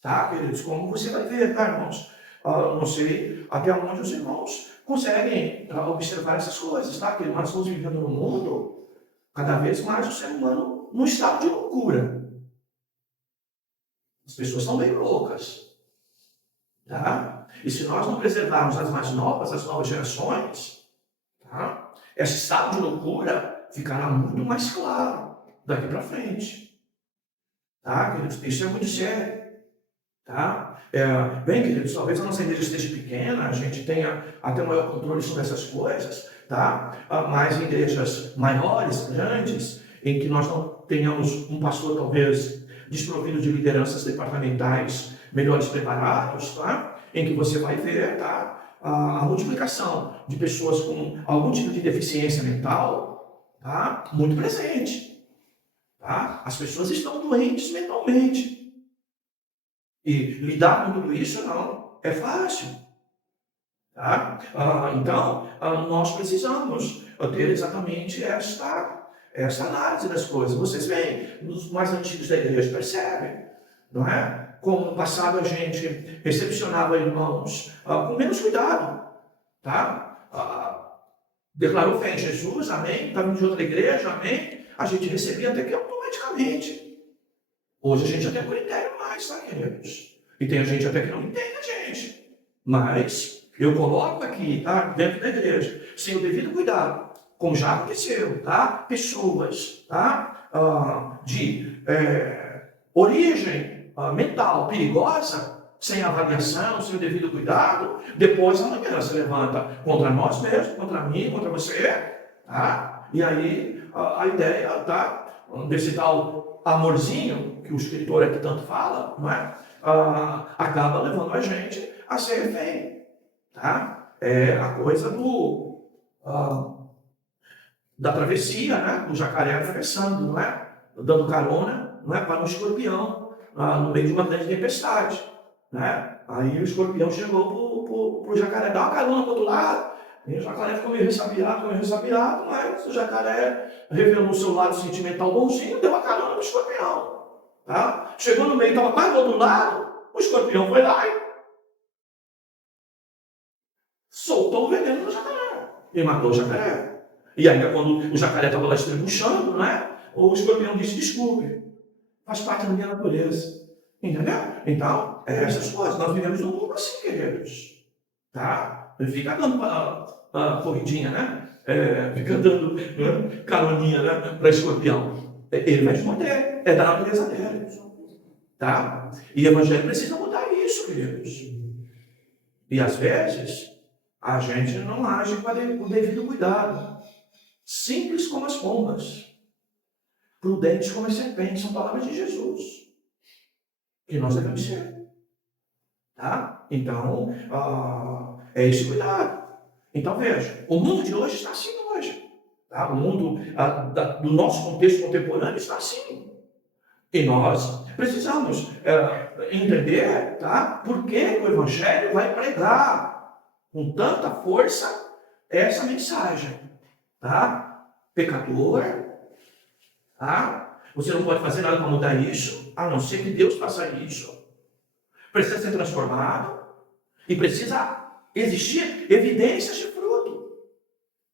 Tá, queridos? Como você vai ver, tá, irmãos? Não sei até onde os irmãos conseguem observar essas coisas, tá? Que nós estamos vivendo no mundo, cada vez mais o ser humano num estado de loucura. As pessoas estão bem loucas. Tá? E se nós não preservarmos as mais novas, as novas gerações, tá? Esse estado de loucura ficará muito mais claro daqui para frente. Tá, queridos? Isso é muito sério. Tá? Bem, queridos, talvez a nossa igreja esteja pequena, a gente tenha até maior controle sobre essas coisas, tá? Mas em igrejas maiores, grandes, em que nós não tenhamos um pastor talvez desprovido de lideranças departamentais melhores preparados, tá? Em que você vai ver, tá? A multiplicação de pessoas com algum tipo de deficiência mental, tá? Muito presente, tá? As pessoas estão doentes mentalmente. E lidar com tudo isso não é fácil. Tá? Então, nós precisamos ter exatamente esta análise das coisas. Vocês veem, nos mais antigos da igreja, percebem, não é? Como no passado a gente recepcionava irmãos com menos cuidado. Tá? Declarou fé em Jesus, amém? Estava de outra igreja, amém? A gente recebia até que automaticamente. Hoje a gente já tem critério mais, tá, queridos? E tem gente até que não entende a gente. Mas eu coloco aqui, tá, dentro da igreja, sem o devido cuidado, como já aconteceu, tá? Pessoas, tá? De origem mental perigosa, sem avaliação, sem o devido cuidado, depois amanhã se levanta contra nós mesmos, contra mim, contra você, tá? E aí a ideia, tá? Desse tal amorzinho, que o escritor aqui tanto fala, não é? Acaba levando a gente a ser refém. Tá? É a coisa da travessia, né? Do jacaré atravessando, não é? Dando carona, não é? Para um escorpião, no meio de uma grande tempestade. né? Aí o escorpião chegou pro jacaré, dá uma carona pro outro lado. E o jacaré ficou meio ressabiado, mas o jacaré revelou o seu lado sentimental bonzinho, deu uma carona pro escorpião. Tá? Chegou no meio, estava quase do outro lado, o escorpião foi lá e soltou o veneno no jacaré e matou o jacaré. E ainda quando o jacaré estava lá estrebuchando, né? O escorpião disse: desculpe, faz parte da minha natureza. Entendeu? Então, é essas coisas. Nós vivemos num mundo assim, queridos. Tá? Fica dando corridinha, né? Fica dando caroninha, né? Para escorpião. Ele vai te morder. É da natureza dele. Tá? E o evangelho precisa mudar isso, queridos. E às vezes, a gente não age com o devido cuidado. Simples como as pombas. Prudentes como as serpentes. São palavras de Jesus. Que nós devemos ser. Tá? Então, é esse cuidado. Então, veja, o mundo de hoje está assim hoje. Tá? O mundo do nosso contexto contemporâneo está assim. E nós precisamos entender, tá? Por que o Evangelho vai pregar com tanta força essa mensagem. Tá? Pecador, tá? Você não pode fazer nada para mudar isso, a não ser que Deus faça isso. Precisa ser transformado e precisa existir evidências de fruto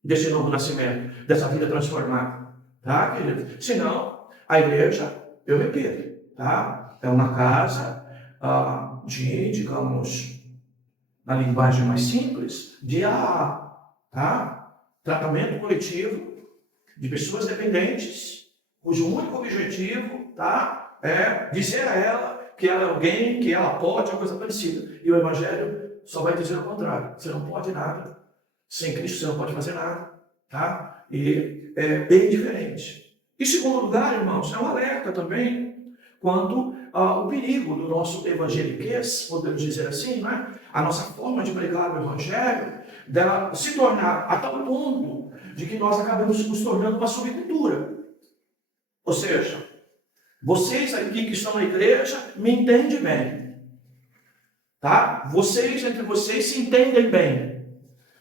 desse novo nascimento, dessa vida transformada. Tá, querido? Senão, a igreja, eu repito, tá? É uma casa digamos, na linguagem mais simples, de AA, tá? Tratamento coletivo de pessoas dependentes, cujo único objetivo, tá? É dizer a ela que ela é alguém, que ela pode, uma coisa parecida. E o Evangelho só vai dizer o contrário. Você não pode nada. Sem Cristo você não pode fazer nada. Tá? E é bem diferente. Em segundo lugar, irmãos, é um alerta também quanto ao perigo do nosso evangeliquez, podemos dizer assim, né? A nossa forma de pregar o Evangelho, dela se tornar a tal ponto de que nós acabamos nos tornando uma subcultura. Ou seja, vocês aqui que estão na igreja me entendem bem. Tá? Vocês, entre vocês, se entendem bem.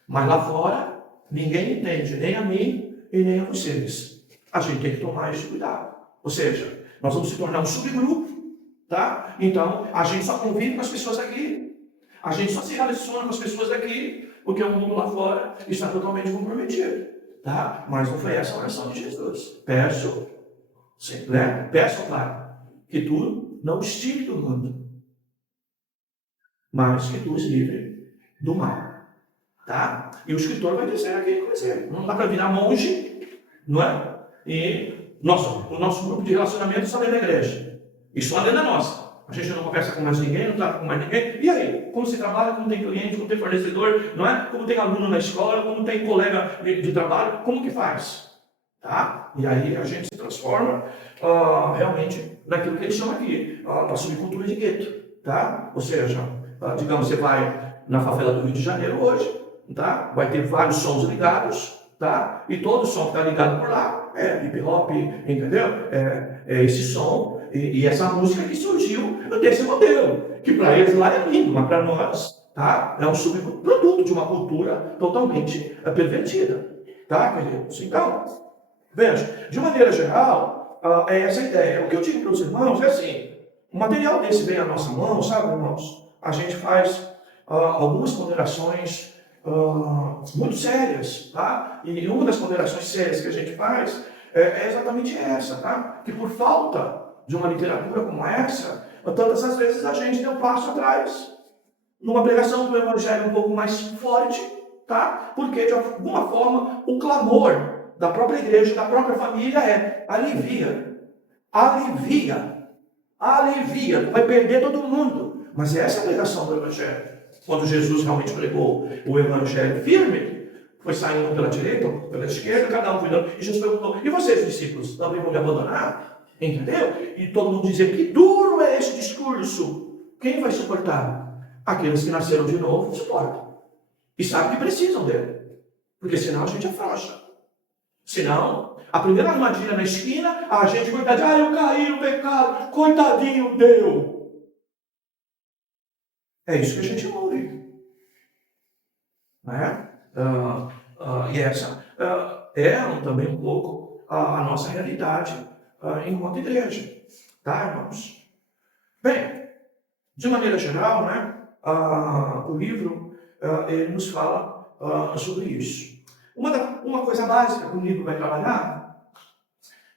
Mas lá fora, ninguém entende, nem a mim e nem a vocês. A gente tem que tomar esse cuidado. Ou seja, nós vamos se tornar um subgrupo. Tá? Então, a gente só convive com as pessoas aqui. A gente só se relaciona com as pessoas daqui, porque o mundo lá fora está totalmente comprometido. Tá? Mas não foi essa a oração de Jesus. Peço, né? Peço, claro, que tu não os tire do mundo, mas que tu os livre do mal. Tá? E o escritor vai dizer aqui, por exemplo, não dá para virar monge, não é? E o nosso grupo de relacionamento só dentro da igreja. E só dentro da nossa. A gente não conversa com mais ninguém, não trata com mais ninguém. E aí? Como se trabalha, como tem cliente, como tem fornecedor, não é? Como tem aluno na escola, como tem colega de trabalho, como que faz? Tá? E aí a gente se transforma realmente naquilo que eles chamam aqui, a subcultura de gueto. Tá? Ou seja, digamos, você vai na favela do Rio de Janeiro hoje, tá? Vai ter vários sons ligados, tá? E todo som que está ligado por lá é hip hop, entendeu? É esse som e essa música que surgiu desse modelo, que para eles lá é lindo, mas para nós, tá? É um subproduto de uma cultura totalmente pervertida, tá, queridos? Então, veja, de maneira geral, é essa a ideia. O que eu digo para os irmãos é assim: o material desse vem à nossa mão, sabe, irmãos? A gente faz algumas ponderações muito sérias, tá? E uma das ponderações sérias que a gente faz é exatamente essa, tá? Que por falta de uma literatura como essa, tantas as vezes a gente deu um passo atrás numa pregação do Evangelho um pouco mais forte, tá? Porque de alguma forma o clamor da própria igreja, da própria família é: alivia, alivia, alivia, tu vai perder todo mundo. Mas essa é a pregação do Evangelho. Quando Jesus realmente pregou o Evangelho firme, foi saindo pela direita, pela esquerda, cada um cuidando. E Jesus perguntou: e vocês, discípulos, também vão me abandonar? Entendeu? E todo mundo dizia: que duro é esse discurso. Quem vai suportar? Aqueles que nasceram de novo suportam. E sabem que precisam dele. Porque senão a gente afrouxa. Senão, a primeira armadilha na esquina, a gente vai dizer: eu caí no pecado, coitadinho, deu. É isso que a gente ouve. Né? E essa é também um pouco a nossa realidade enquanto igreja. Tá, irmãos? Bem, de maneira geral, né, o livro ele nos fala sobre isso. Uma coisa básica que o livro vai trabalhar,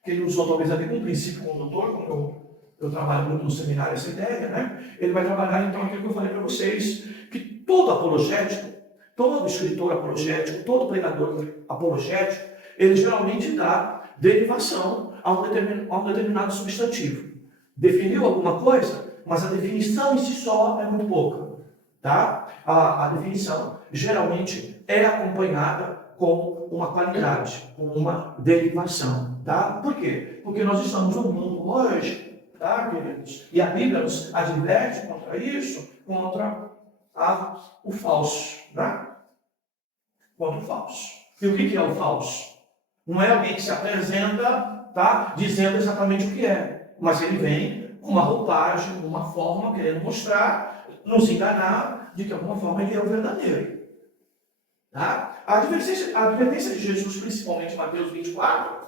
que ele usou talvez até como princípio condutor, como eu trabalho muito no seminário essa ideia, né? Ele vai trabalhar então aquilo que eu falei para vocês, que todo apologético, todo escritor apologético, todo pregador apologético, ele geralmente dá derivação a um determinado substantivo. Definiu alguma coisa, mas a definição em si só é muito pouca. Tá? A definição geralmente é acompanhada com uma qualidade, com uma derivação. Tá? Por quê? Porque nós estamos num mundo hoje, tá, queridos? E a Bíblia nos adverte contra isso, contra o falso. Né? Contra o falso. E o que é o falso? Não é alguém que se apresenta, tá, dizendo exatamente o que é, mas ele vem com uma roupagem, uma forma, querendo mostrar, nos enganar de que de alguma forma ele é o verdadeiro. Tá? A advertência de Jesus, principalmente em Mateus 24,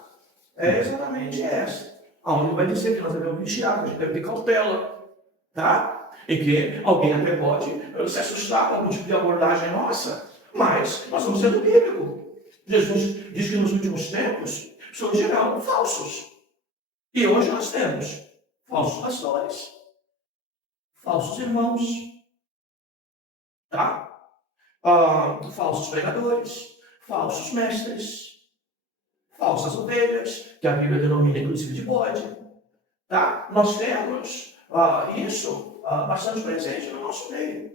é exatamente essa. Onde ele vai dizer que nós devemos vigiar, que a gente deve ter cautela. Tá? E que alguém até pode se assustar com algum tipo de abordagem nossa, mas nós estamos sendo bíblico. Jesus diz que nos últimos tempos surgirão falsos. E hoje nós temos falsos pastores, falsos irmãos, tá? Falsos pregadores, falsos mestres, falsas ovelhas, que a Bíblia denomina inclusive de bode. Tá? Nós temos isso bastante presente no nosso meio.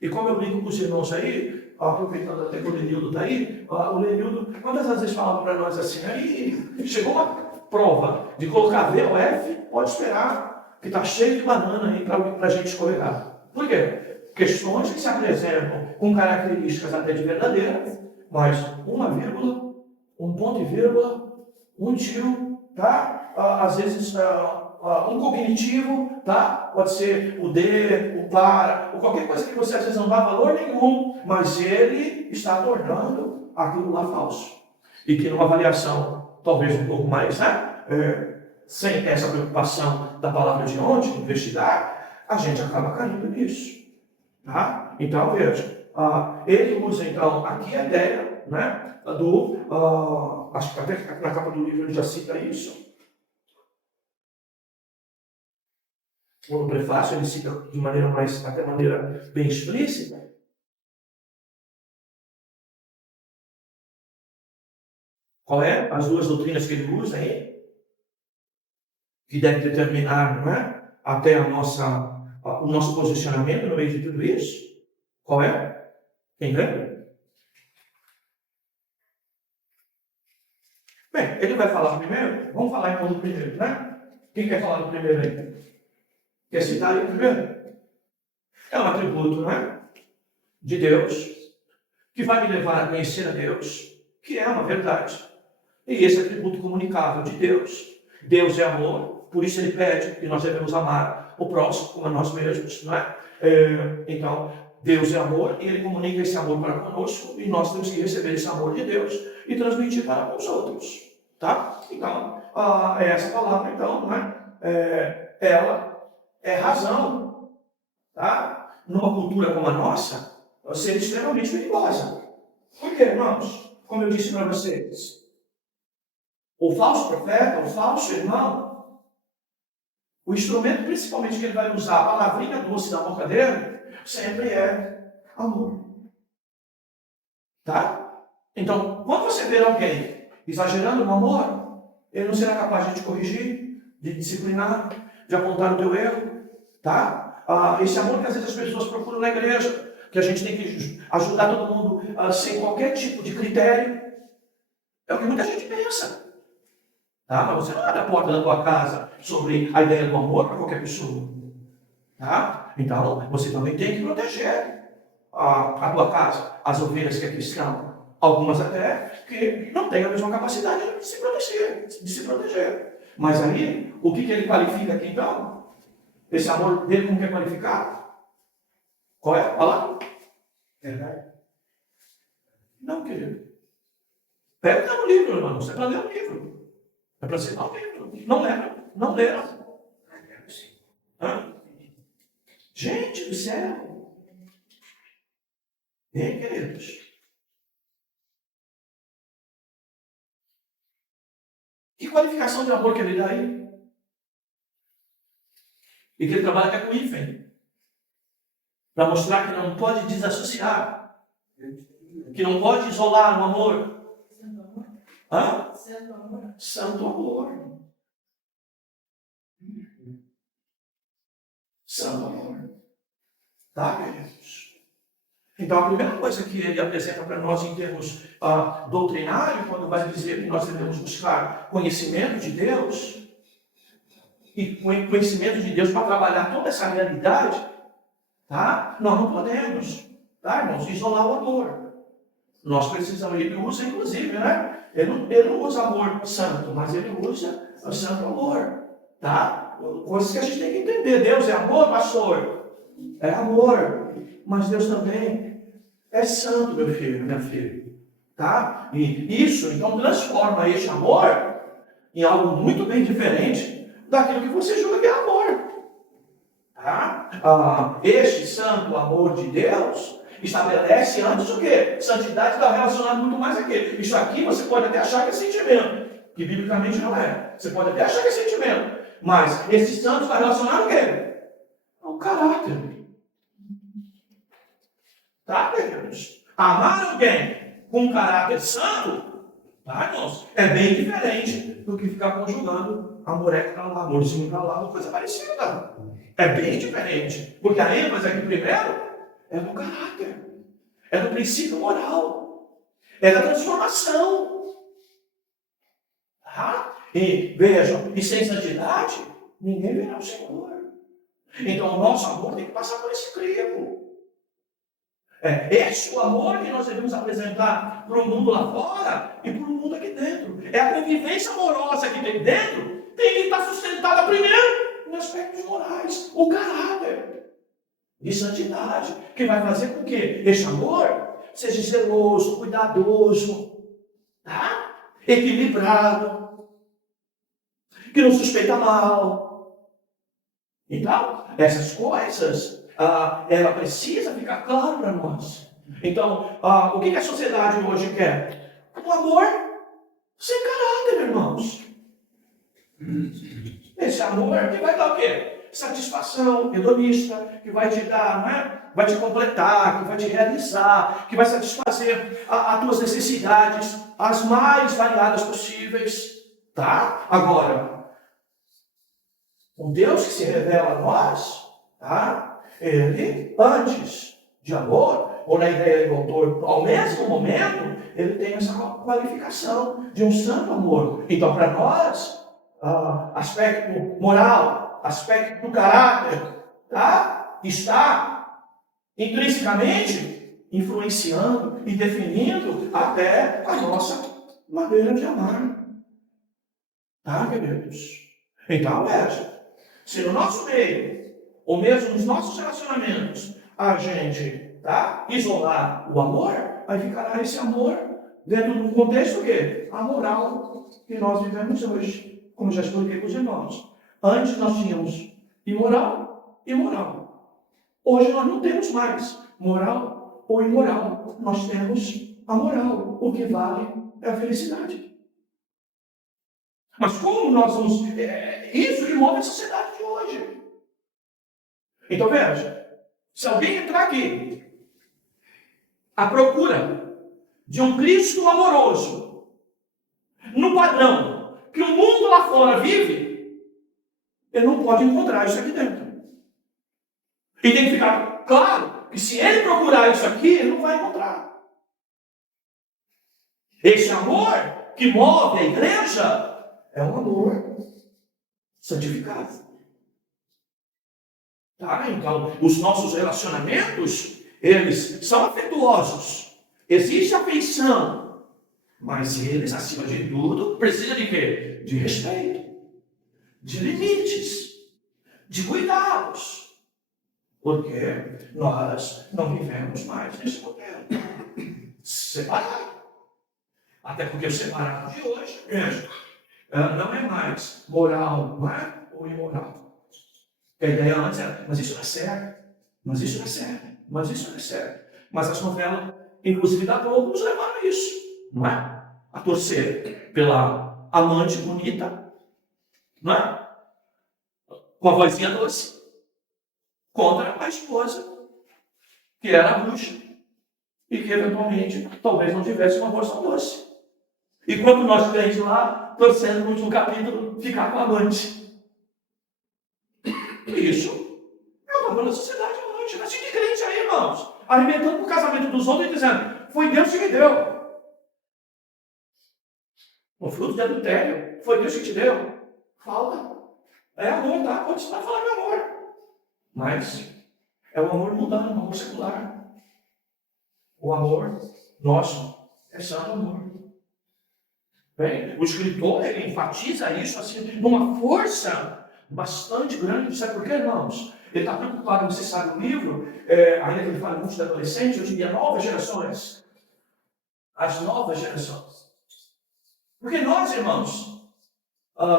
E como eu brinco com os irmãos aí, aproveitando até que o Lenildo está aí, o Lenildo, quantas vezes falava para nós assim, aí chegou uma prova de colocar V ou F, pode esperar, que está cheio de banana aí para a gente escorregar. Por quê? Questões que se apresentam com características até de verdadeira, mas uma vírgula, um ponto e vírgula, um tio, tá? Às vezes um cognitivo, tá? Pode ser o de, o para, ou qualquer coisa que você às vezes não dá valor nenhum, mas ele está tornando aquilo lá falso. E que numa avaliação talvez um pouco mais, né? Sem essa preocupação da palavra de ontem, investigar, a gente acaba caindo nisso. Tá? Então, veja, ele usa então aqui a ideia, né, acho que até na capa do livro ele já cita isso. No prefácio ele cita de maneira até maneira bem explícita. Qual é as duas doutrinas que ele usa aí? Que deve determinar, não é? Até o nosso posicionamento no meio de tudo isso. Qual é? Quem lembra? Bem, ele vai falar primeiro. Vamos falar então do primeiro, né? Quem quer falar do primeiro aí? Quer citar aí o primeiro? É um atributo, não é? De Deus, que vai me levar a conhecer a Deus, que é uma verdade. E esse atributo comunicável de Deus. Deus é amor, por isso ele pede que nós devemos amar o próximo como a nós mesmos, não é? Então, Deus é amor e ele comunica esse amor para conosco e nós temos que receber esse amor de Deus e transmitir para os outros, tá? Então, essa palavra, então, não é? Ela é razão, tá? Numa cultura como a nossa, ser extremamente perigosa. Por quê, irmãos? Como eu disse para vocês, o falso profeta, o falso irmão, o instrumento principalmente que ele vai usar, a palavrinha doce da boca dele, sempre é amor. Tá? Então, quando você ver alguém exagerando no amor, ele não será capaz de te corrigir, de disciplinar, de apontar o teu erro. Tá? Esse amor que às vezes as pessoas procuram na igreja, que a gente tem que ajudar todo mundo sem qualquer tipo de critério, é o que muita gente pensa. Tá? Mas você não abre a porta da tua casa sobre a ideia do amor para qualquer pessoa. Tá? Então, você também tem que proteger a tua casa, as ovelhas que aqui estão. Algumas até que não têm a mesma capacidade de se proteger. Mas aí, o que ele qualifica aqui então? Esse amor dele como que é qualificado? Qual é a palavra? Verdade. Não, querido. Pega no livro, irmãos. É para ler o livro. É para citar o livro. Não leram. Não leram. Hã? Gente do céu. Hein, queridos? Que qualificação de amor que ele dá aí? E que ele trabalha até com hífen. Para mostrar que não pode desassociar. Que não pode isolar o amor. Hã? Santo amor. Santo amor. Santo amor. Tá, queridos? Então, a primeira coisa que ele apresenta para nós em termos doutrinários, quando vai dizer que nós devemos buscar conhecimento de Deus, e conhecimento de Deus para trabalhar toda essa realidade, tá? Nós não podemos, tá, irmãos, isolar o amor. Nós precisamos, ele usa inclusive, né? Ele não usa amor santo, mas ele usa o santo amor, tá? Coisas que a gente tem que entender. Deus é amor, pastor? É amor. Mas Deus também é santo, meu filho, minha filha. Tá? E isso, então, transforma este amor em algo muito bem diferente daquilo que você julga que é amor. Tá? Este santo amor de Deus estabelece antes o quê? Santidade está relacionada muito mais a quê? Isso aqui você pode até achar que é sentimento, que biblicamente não é. Você pode até achar que é sentimento. Mas esse santo está relacionado a quê? Ao caráter. Tá, queridos? Amar alguém com um caráter santo, tá, irmãos? É bem diferente do que ficar conjugando amoreco para lá, amorzinho para lá, uma coisa parecida. É bem diferente. Porque a ênfase aqui primeiro é do caráter, é do princípio moral, é da transformação. Tá? E vejam, e sem santidade, ninguém verá o Senhor. Então o nosso amor tem que passar por esse crivo. Esse é o amor que nós devemos apresentar para o mundo lá fora e para o mundo aqui dentro. É a convivência amorosa que tem dentro, tem que estar sustentada primeiro em aspectos morais, o caráter de santidade, que vai fazer com que esse amor seja zeloso, cuidadoso, tá? Equilibrado, que não suspeita mal. Então, essas coisas ela precisa ficar claro para nós. Então, o que a sociedade hoje quer? Um amor sem caráter, irmãos. Esse amor que vai dar o quê? Satisfação hedonista, que vai te dar, não é? Vai te completar, que vai te realizar, que vai satisfazer as tuas necessidades, as mais variadas possíveis. Tá? Agora, o Deus que se revela a nós, tá? Ele, antes de amor, ou na ideia do autor, ao mesmo momento, ele tem essa qualificação de um santo amor. Então, para nós, aspecto moral, aspecto do caráter, tá? Está intrinsecamente influenciando e definindo até a nossa maneira de amar. Tá, queridos? Então, veja, se no nosso meio, ou mesmo nos nossos relacionamentos, a gente, tá, isolar o amor, aí ficará esse amor dentro do contexto quê? A moral que nós vivemos hoje, como já expliquei com os irmãos. Antes nós tínhamos imoral e moral. Hoje nós não temos mais moral ou imoral. Nós temos a moral. O que vale é a felicidade. Mas como nós vamos... isso que move a sociedade de hoje. Então veja, se alguém entrar aqui à procura de um Cristo amoroso, no padrão que o mundo lá fora vive, ele não pode encontrar isso aqui dentro. E tem que ficar claro que se ele procurar isso aqui, ele não vai encontrar. Esse amor que move a igreja é um amor santificado. Tá? Então, os nossos relacionamentos, eles são afetuosos. Existe afeição. Mas eles, acima de tudo, precisam de quê? De respeito. De limites. De cuidados. Porque nós não vivemos mais nesse modelo. Separado. Até porque o separado de hoje, veja, não é mais moral, não é? Ou imoral. A ideia antes era, mas isso não é certo, mas isso não é certo, mas isso não é certo. Mas as novelas, inclusive da Globo, nos levaram a isso, não é? A torcer pela amante bonita, não é? Com a vozinha doce, contra a esposa, que era a bruxa, e que eventualmente talvez não tivesse uma voz tão doce. Enquanto nós crentes lá, torcendo no último capítulo, ficar com a amante. Isso é o valor da sociedade hoje. Mas de crente aí, irmãos, alimentando o casamento dos outros e dizendo, foi Deus que me deu. O fruto de adultério, foi Deus que te deu. Falta. É amor, tá? Pode estar falando de amor. Mas é o amor mundano, o amor secular. O amor nosso é santo amor. Bem, o escritor ele enfatiza isso assim, numa força bastante grande. Sabe por quê, irmãos? Ele está preocupado, você sabe, o livro, ainda que ele fala muito de adolescentes, eu diria novas gerações. As novas gerações. Porque nós, irmãos,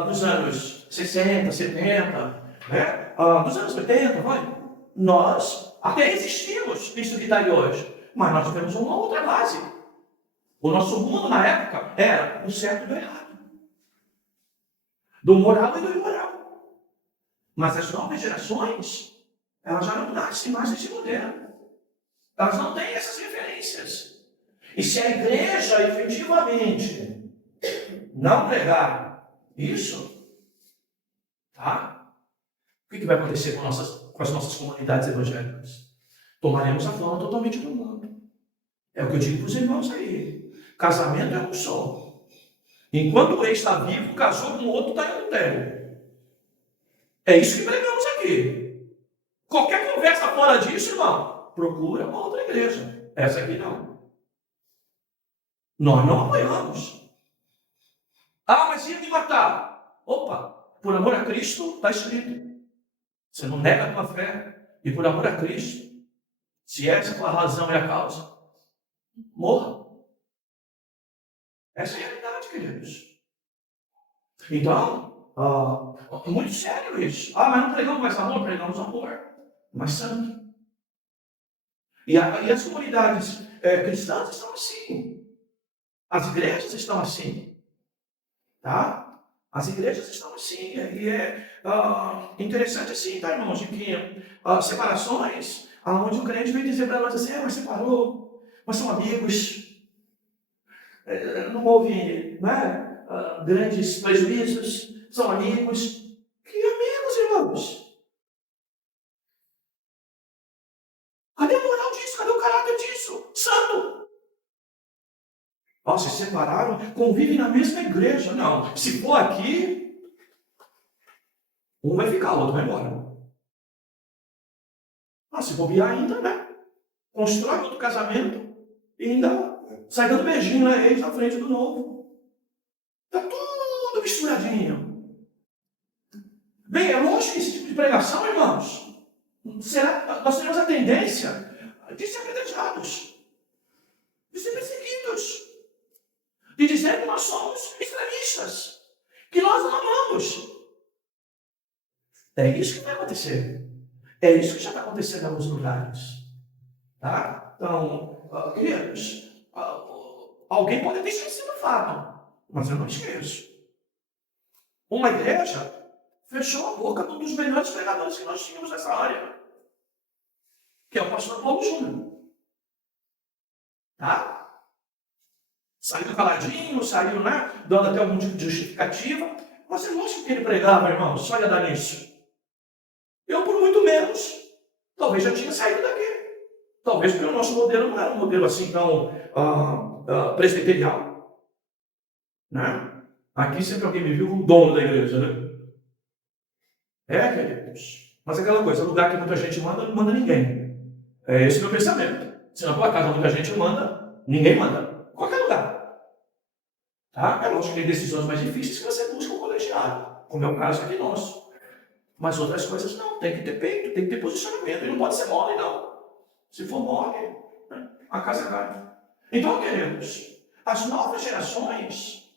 dos anos 60, 70, né? Dos anos 80, vai, nós até existimos nisso que está aí hoje, mas nós tivemos uma outra base. O nosso mundo na época era do certo e do errado, do moral e do imoral. Mas as novas gerações, elas já não nascem mais nesse modelo. Elas não têm essas referências. E se a igreja efetivamente não pregar isso, tá? O que vai acontecer com as nossas comunidades evangélicas? Tomaremos a forma totalmente do mundo. É o que eu digo para os irmãos aí. Casamento é um só. Enquanto o ex está vivo, casou com o outro, está em adultério. É isso que pregamos aqui. Qualquer conversa fora disso, irmão, procura uma outra igreja. Essa aqui não. Nós não apoiamos. Mas ia me matar. Opa, por amor a Cristo, está escrito. Você não nega a tua fé. E por amor a Cristo, se essa for a razão e a causa, morra. Essa é a realidade, queridos. Então, muito sério isso. Mas não pregamos mais amor, pregamos amor. Mas santo. E as comunidades cristãs estão assim. As igrejas estão assim. Tá? As igrejas estão assim. E é interessante assim, tá, irmãos, de que separações, onde o crente vem dizer para nós assim, mas separou, mas são amigos. Não houve, né, grandes prejuízos, são amigos. Que amigos, irmãos? Cadê a moral disso? Cadê o caráter disso? Santo! Se separaram, convivem na mesma igreja. Não, se for aqui, um vai ficar, o outro vai embora. Se bobear ainda, né? Constrói outro casamento e ainda sai dando beijinho na ex na frente do novo. Está tudo misturadinho. Bem, é lógico que esse tipo de pregação, irmãos, nós teremos a tendência de ser apedrejados, de ser perseguidos, de dizer que nós somos extremistas, que nós não amamos. É isso que vai acontecer. É isso que já está acontecendo em alguns lugares. Tá? Então, queridos, alguém pode ter esquecido o fato, mas eu não esqueço. Uma igreja fechou a boca de um dos melhores pregadores que nós tínhamos nessa área, que é o pastor Paulo Júnior. Tá? Saiu caladinho, saiu, né, dando até algum tipo de justificativa, mas eu não acho que ele pregava, irmão, só ia dar nisso. Eu, por muito menos, talvez já tinha saído daqui. Talvez porque o nosso modelo não era um modelo assim tão presbiterial. Né? Aqui sempre alguém me viu como dono da igreja, né? Queridos. Mas aquela coisa, lugar que muita gente manda, não manda ninguém. É esse o meu pensamento. Se na tua casa muita gente manda, ninguém manda. Qualquer lugar. Tá? É lógico que tem decisões mais difíceis que você busca um colegiado, como é o caso aqui nosso. Mas outras coisas não, tem que ter peito, tem que ter posicionamento, e não pode ser mole, não. Se for mole, a casa cai. Então, queridos, as novas gerações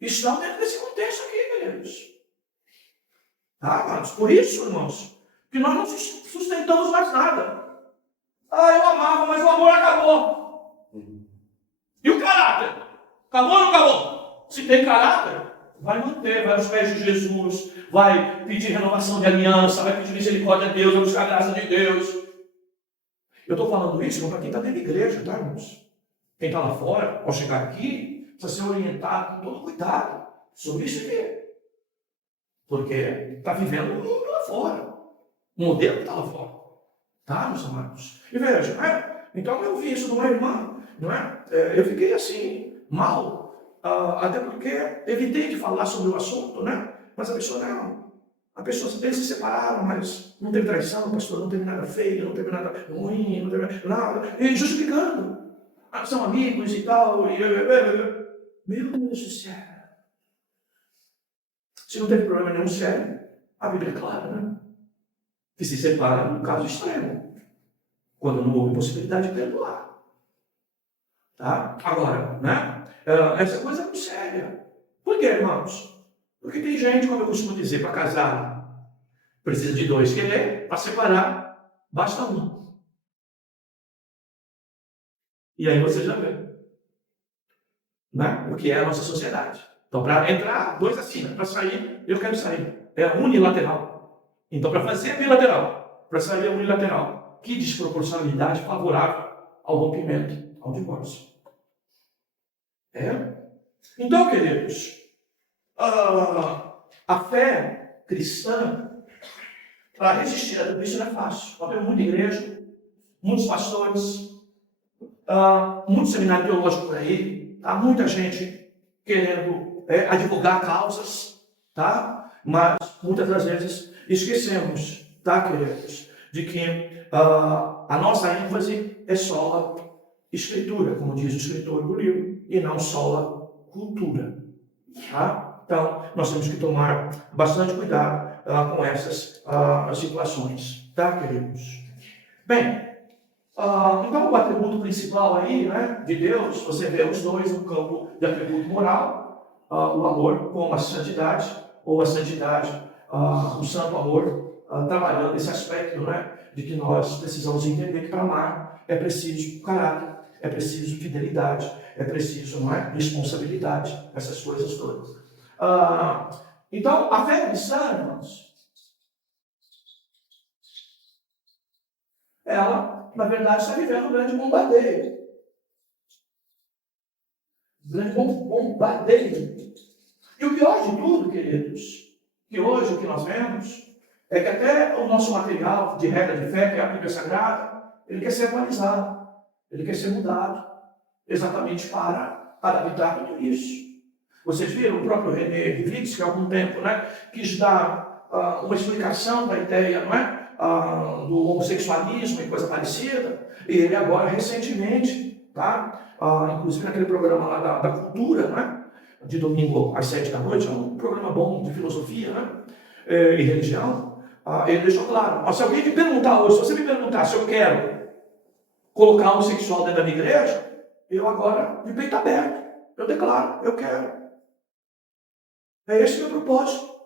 estão dentro desse contexto aqui, queridos. Tá, amados? Por isso, irmãos, que nós não sustentamos mais nada. Eu amava, mas o amor acabou. E o caráter? Acabou ou não acabou? Se tem caráter, vai manter, vai aos pés de Jesus, vai pedir renovação de aliança, vai pedir misericórdia a Deus, vai buscar a graça de Deus. Eu estou falando isso para quem está dentro da igreja, tá, irmãos? Quem está lá fora, ao chegar aqui, precisa ser orientado com todo cuidado sobre isso aqui. Porque está vivendo um mundo lá fora. O modelo está lá fora. Tá, meus amados? E veja, então eu vi isso de uma irmã, não é? Eu fiquei assim, mal, até porque evitei de falar sobre o assunto, né? Mas a pessoa não. A pessoa, eles se separaram, mas não teve traição, pastor, não teve nada feio, não teve nada ruim, não teve nada. E justificando. São amigos e tal. Meu Deus do céu. Se não teve problema nenhum sério, a Bíblia é clara, né? Que se separa no caso extremo, quando não houve possibilidade de perdoar. Tá? Agora, né? Essa coisa é muito séria. Por quê, irmãos? Porque tem gente, como eu costumo dizer, para casar, precisa de dois querer, para separar, basta um. E aí você já vê, né? O que é a nossa sociedade. Então, para entrar, dois assinam. Para sair, eu quero sair. É unilateral. Então, para fazer é bilateral. Para sair é unilateral. Que desproporcionalidade favorável ao rompimento, ao divórcio. Então, queridos, a fé cristã, para resistir a tudo isso não é fácil. Vai ter muita igreja, muitos pastores, muito seminário teológico por aí, tá? Muita gente querendo advogar causas, tá? Mas muitas das vezes esquecemos, tá, queridos, de que a nossa ênfase é só a escritura, como diz o escritor do livro, e não só a cultura, tá? Então, nós temos que tomar bastante cuidado com essas situações, tá, queridos? Bem, então o atributo principal aí, né, de Deus, você vê os dois no campo de atributo moral, o amor com a santidade, ou a santidade, o santo amor, trabalhando esse aspecto, né, de que nós precisamos entender que para amar é preciso caráter, é preciso fidelidade, é preciso, não é, responsabilidade, essas coisas todas. Então, a fé cristã, irmãos, ela, na verdade, está vivendo um grande bombardeio. Grande bombardeio. E o pior de tudo, queridos, que hoje o que nós vemos é que até o nosso material de regra de fé, que é a Bíblia Sagrada, ele quer ser atualizado, ele quer ser mudado, exatamente para adaptar tudo isso. Vocês viram o próprio René Rivix, que há algum tempo, né, quis dar uma explicação da ideia, não é? Do homossexualismo e coisa parecida, e ele agora, recentemente, tá? Inclusive naquele programa lá da cultura, né? De domingo às 7 da noite, é um programa bom de filosofia, né? E religião, ele deixou claro, se alguém me perguntar hoje, se você me perguntar se eu quero colocar homossexual dentro da minha igreja, eu agora, de peito aberto, eu declaro, eu quero. É esse o meu propósito,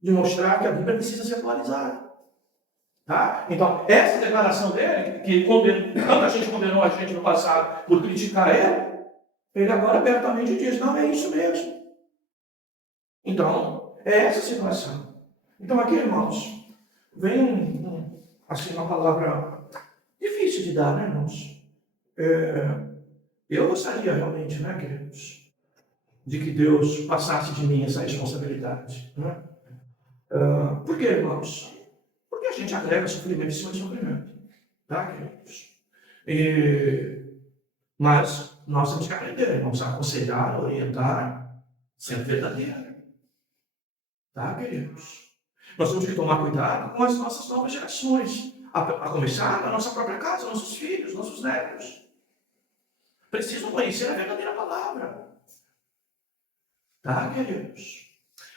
de mostrar que a Bíblia precisa ser atualizada. Tá? Então, essa declaração dele, que tanta gente condenou a gente no passado por criticar ele agora abertamente diz, não, é isso mesmo. Então, é essa a situação. Então, aqui, irmãos, vem assim, uma palavra difícil de dar, né, irmãos? Eu gostaria realmente, né, queridos, de que Deus passasse de mim essa responsabilidade. Né? Por quê, irmãos? Porque a gente agrega sofrimento em cima de sofrimento. Tá, queridos? Mas nós temos que aprender, irmãos, a aconselhar, a orientar, sendo verdadeiro. Tá, queridos? Nós temos que tomar cuidado com as nossas novas gerações. A começar na nossa própria casa, nossos filhos, nossos netos. Precisam conhecer a verdadeira palavra. Tá, queridos?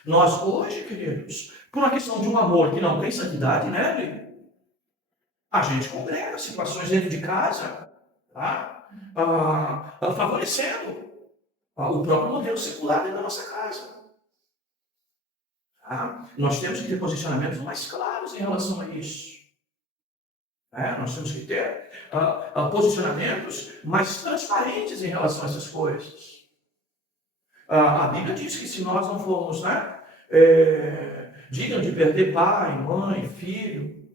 Nós hoje, queridos, por uma questão de um amor que não tem santidade nele, a gente congrega situações dentro de casa, tá? Favorecendo o próprio modelo secular dentro da nossa casa. Tá? Nós temos que ter posicionamentos mais claros em relação a isso. Nós temos que ter posicionamentos mais transparentes em relação a essas coisas. A Bíblia diz que se nós não formos dignos de perder pai, mãe, filho,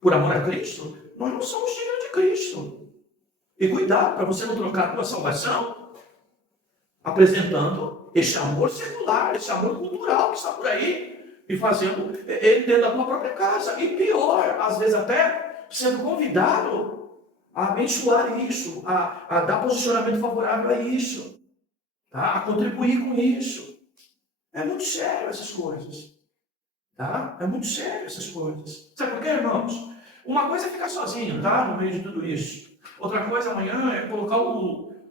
por amor a Cristo, nós não somos dignos de Cristo. E cuidado para você não trocar a tua salvação apresentando esse amor secular, esse amor cultural que está por aí e fazendo ele dentro da tua própria casa. E pior, às vezes até sendo convidado a abençoar isso, a dar posicionamento favorável a isso, tá? A contribuir com isso. É muito sério essas coisas. Tá? É muito sério essas coisas. Sabe por quê, irmãos? Uma coisa é ficar sozinho, tá? No meio de tudo isso. Outra coisa amanhã é colocar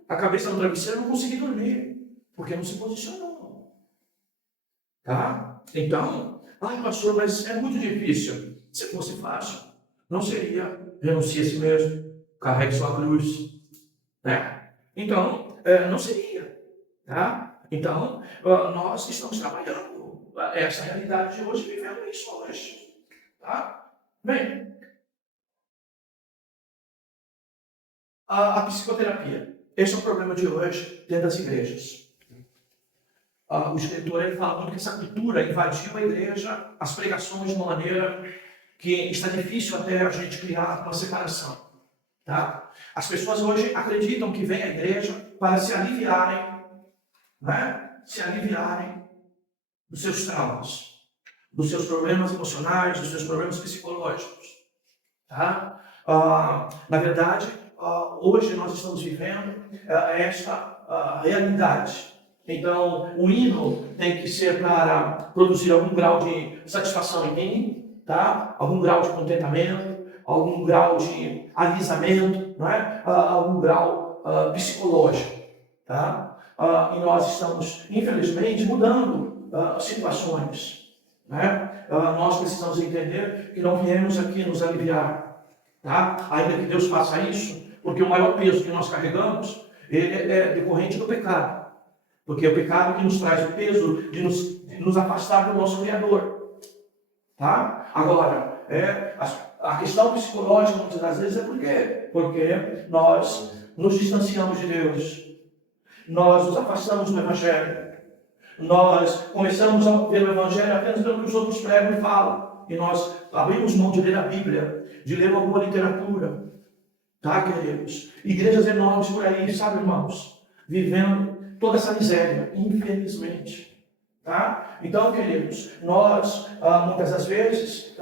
a cabeça no travesseiro e não conseguir dormir, porque não se posicionou. Tá? Então, pastor, mas é muito difícil. Se fosse fácil, não seria. Renuncie a si mesmo, carregue sua cruz. Né? Então, não seria. Tá? Então, nós estamos trabalhando essa realidade de hoje, vivendo isso hoje. Tá? Bem, a psicoterapia. Esse é o problema de hoje dentro das igrejas. O escritor ele fala muito que essa cultura invadiu a igreja, as pregações de uma maneira que está difícil até a gente criar uma separação. Tá? As pessoas hoje acreditam que vêm à igreja para se aliviarem, né? Se aliviarem dos seus traumas, dos seus problemas emocionais, dos seus problemas psicológicos. Tá? Na verdade, hoje nós estamos vivendo esta realidade. Então, o hino tem que ser para produzir algum grau de satisfação em mim, tá? Algum grau de contentamento, algum grau de alisamento, não é? Algum grau psicológico. Tá? E nós estamos, infelizmente, mudando situações. Né? Nós precisamos entender que não viemos aqui nos aliviar. Tá? Ainda que Deus faça isso, porque o maior peso que nós carregamos ele é decorrente do pecado. Porque é o pecado que nos traz o peso de nos afastar do nosso Criador. Tá? Agora, a questão psicológica muitas das vezes é por quê? Porque nós nos distanciamos de Deus. Nós nos afastamos do Evangelho. Nós começamos a ver o Evangelho apenas pelo que os outros pregam e falam. E nós abrimos mão de ler a Bíblia, de ler uma boa literatura. Tá, queridos? Igrejas enormes por aí, sabe, irmãos? Vivendo toda essa miséria, infelizmente. Tá? Então, queridos, nós, muitas das vezes,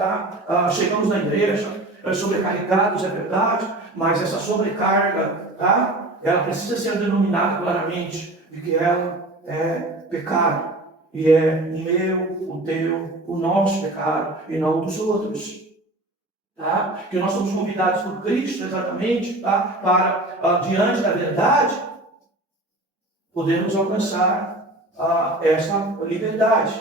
chegamos na igreja sobrecarregados, é verdade, mas essa sobrecarga, ela precisa ser denominada claramente de que ela é pecado. E é o meu, o teu, o nosso pecado, e não o dos outros. Tá? Que nós somos convidados por Cristo, exatamente, para, diante da verdade, podermos alcançar essa liberdade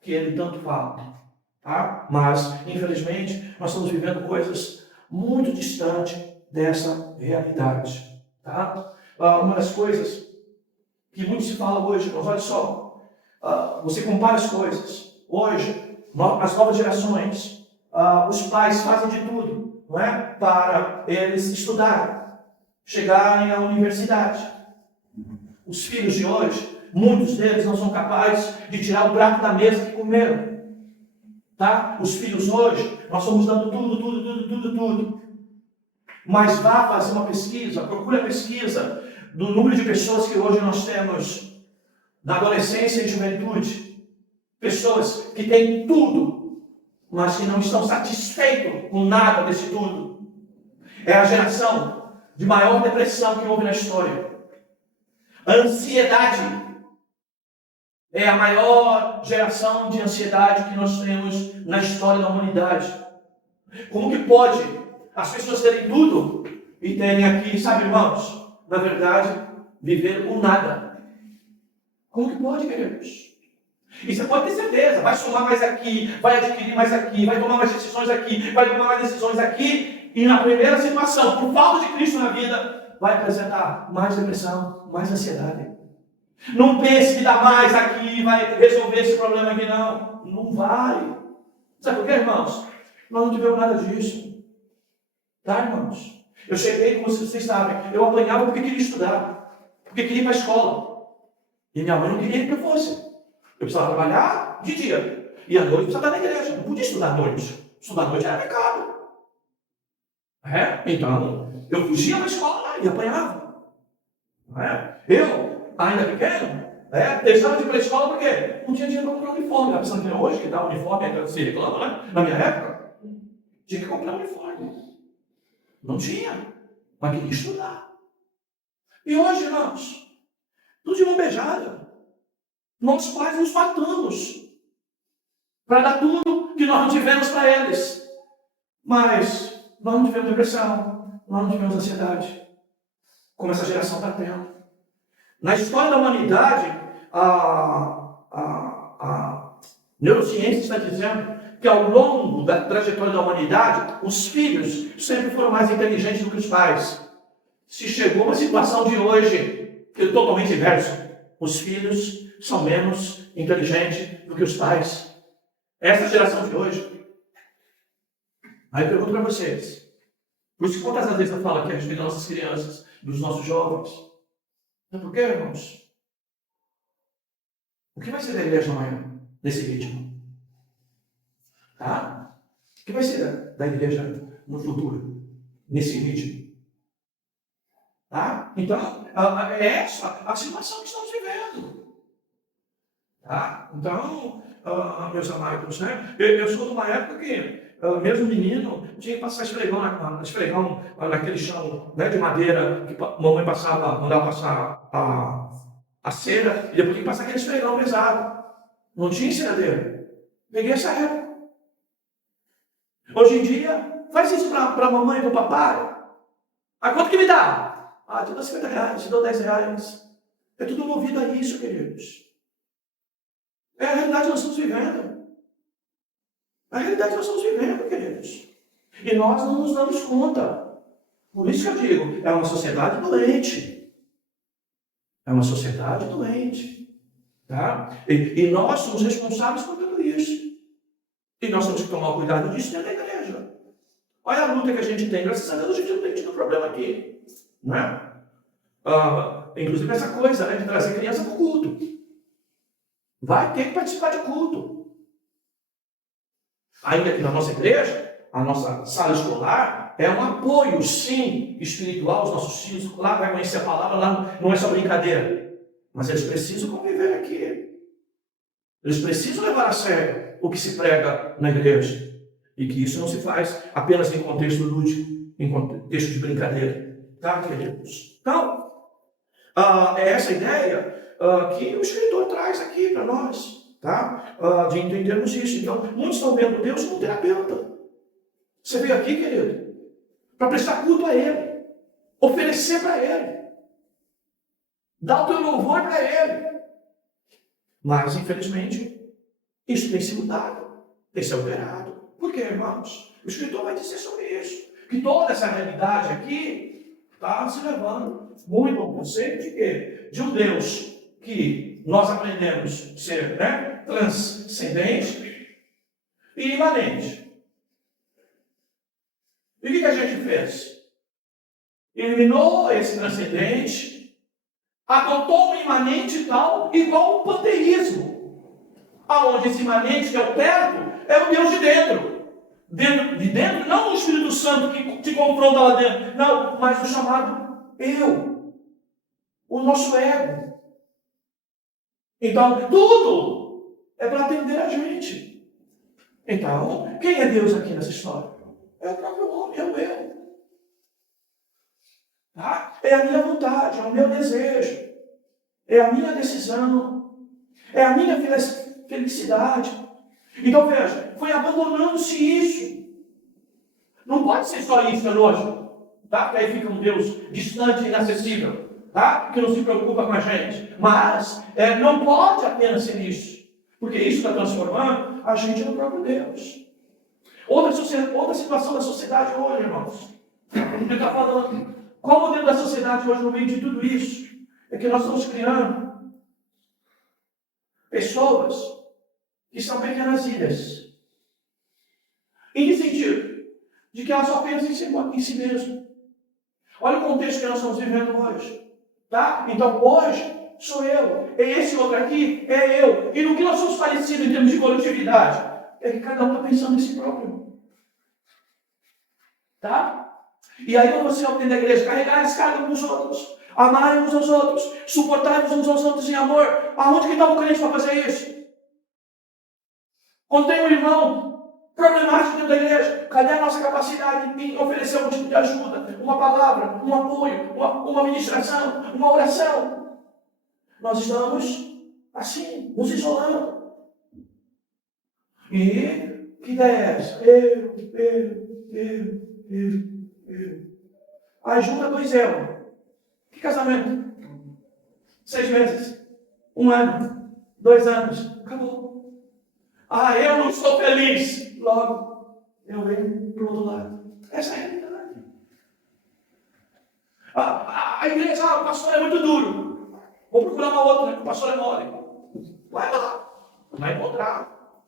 que ele tanto fala. Tá? Mas, infelizmente, nós estamos vivendo coisas muito distantes dessa realidade. Tá? Uma das coisas que muito se fala hoje, mas olha só, você compara as coisas. Hoje, as novas gerações, os pais fazem de tudo, não é? Para eles estudarem, chegarem à universidade. Os filhos de hoje, muitos deles não são capazes de tirar o prato da mesa que comeram. Tá? Os filhos hoje, nós estamos dando tudo. Mas vá fazer uma pesquisa, procure a pesquisa do número de pessoas que hoje nós temos na adolescência e juventude. Pessoas que têm tudo, mas que não estão satisfeitos com nada desse tudo. É a geração de maior depressão que houve na história. A ansiedade é a maior geração de ansiedade que nós temos na história da humanidade. Como que pode as pessoas terem tudo e terem aqui, sabe, irmãos, na verdade, viver o nada? Como que pode, queridos? E você pode ter certeza, vai somar mais aqui, vai adquirir mais aqui, vai tomar mais decisões aqui, vai tomar mais decisões aqui, e na primeira situação, por falta de Cristo na vida, vai apresentar mais depressão, mais ansiedade. Não pense que dá mais aqui, vai resolver esse problema aqui, não. Não vai. Sabe por quê, irmãos? Nós não tivemos nada disso. Tá, irmãos? Eu cheguei, como vocês sabem, eu apanhava porque queria estudar, porque queria ir para a escola. E minha mãe não queria que eu fosse. Eu precisava trabalhar de dia. E à noite eu precisava estar na igreja. Não podia estudar à noite. Estudar à noite era pecado. Então, eu fugia para a escola e apanhava. Eu, ainda pequeno, deixava de ir para a escola porque não tinha dinheiro para comprar uniforme. Está pensando que hoje, que dá uniforme, então se reclama, né? Na minha época, tinha que comprar uniforme. Não tinha. Mas queria estudar. E hoje, irmãos, tudo de mão beijada. Nós pais nos matamos para dar tudo que nós não tivemos para eles. Mas nós não tivemos depressão, nós não tivemos ansiedade, como essa geração está tendo. Na história da humanidade, a neurociência está dizendo que ao longo da trajetória da humanidade, os filhos sempre foram mais inteligentes do que os pais. Se chegou uma situação de hoje, que é totalmente inverso. Os filhos são menos inteligentes do que os pais. Essa geração de hoje. Aí eu pergunto para vocês. Por isso que quantas vezes eu falo aqui a respeito das nossas crianças, dos nossos jovens? Sabe por quê, irmãos? O que vai ser da igreja amanhã, nesse ritmo? Tá? O que vai ser da igreja no futuro, nesse ritmo? Tá? Então, é essa a situação que estamos vivendo. Tá? Então, meus amados, né? Eu sou de uma época que, mesmo menino, tinha que passar esfregão naquele chão, né, de madeira, que a mamãe mandava passar a cera, e depois tinha que passar aquele esfregão pesado. Não tinha enceradeira. Peguei essa época. Hoje em dia, faz isso para a mamãe e para o papai. A quanto que me dá? Te dou R$50, te dou R$10. É tudo movido a isso, queridos. É a realidade que nós estamos vivendo. A realidade que nós estamos vivendo, queridos. E nós não nos damos conta. Por isso que eu digo, é uma sociedade doente. É uma sociedade doente. Tá? E nós somos responsáveis por tudo isso. E nós temos que tomar cuidado disso dentro da igreja. Olha a luta que a gente tem. Graças a Deus a gente não tem tido problema aqui. Não é? Inclusive essa coisa, né, de trazer criança para o culto. Vai ter que participar de culto. Ainda que na nossa igreja, a nossa sala escolar é um apoio, sim, espiritual. Os nossos filhos lá vai conhecer a palavra, lá não é só brincadeira. Mas eles precisam conviver aqui. Eles precisam levar a sério o que se prega na igreja. E que isso não se faz apenas em contexto lúdico, em contexto de brincadeira. Tá, queridos? Então, é essa ideia que o escritor traz aqui para nós, tá? De entendermos isso. Então, muitos estão vendo Deus como terapeuta. Você veio aqui, querido, para prestar culto a Ele, oferecer para Ele, dar o teu louvor para Ele. Mas, infelizmente, isso tem se mudado, tem se alterado. Por quê, irmãos? O escritor vai dizer sobre isso. Que toda essa realidade aqui está se levando muito ao conceito de quê? De um Deus que nós aprendemos ser, né, transcendente e imanente. E o que a gente fez? Eliminou esse transcendente, adotou um imanente tal, igual o panteísmo, aonde esse imanente, que é o perto, é o Deus de dentro. De dentro, não o Espírito Santo que te confronta lá dentro, não, mas o chamado eu, o nosso ego. Então, tudo é para atender a gente. Então, quem é Deus aqui nessa história? É o próprio homem, é o eu. Tá? É a minha vontade, é o meu desejo, é a minha decisão, é a minha felicidade. Então veja, foi abandonando-se isso. Não pode ser só isso, lógico. Tá? Porque aí fica um Deus distante, inacessível. Tá? Que não se preocupa com a gente. Mas não pode apenas ser isso. Porque isso está transformando a gente no próprio Deus. Outra situação da sociedade hoje, irmãos. Ele está falando, qual o modelo da sociedade hoje no meio de tudo isso? É que nós estamos criando pessoas que são pequenas ilhas. Em que sentido? De que elas só pensam em si mesmo. Olha o contexto que nós estamos vivendo hoje. Tá? Então, hoje, sou eu. É esse outro aqui, é eu. E no que nós somos parecidos em termos de coletividade? É que cada um está pensando em si próprio. Tá? E aí, quando você dentro da igreja, carregar esse carga uns aos outros, amarem uns aos outros, suportarem uns aos outros em amor. Aonde que está o crente para fazer isso? Quando tem um irmão problemático dentro da igreja, cadê a nossa capacidade em oferecer um tipo de ajuda, uma palavra, um apoio, uma ministração, uma oração? Nós estamos assim, nos isolando. E que ideia é essa? Eu. Ajuda 2 euros. Que casamento? 6 meses. 1 ano. 2 anos. Acabou. Eu não estou feliz. Logo, eu venho para o outro lado. Essa é a realidade. A igreja, o pastor é muito duro. Vou procurar uma outra, né? O pastor é mole. Vai lá. Vai encontrar.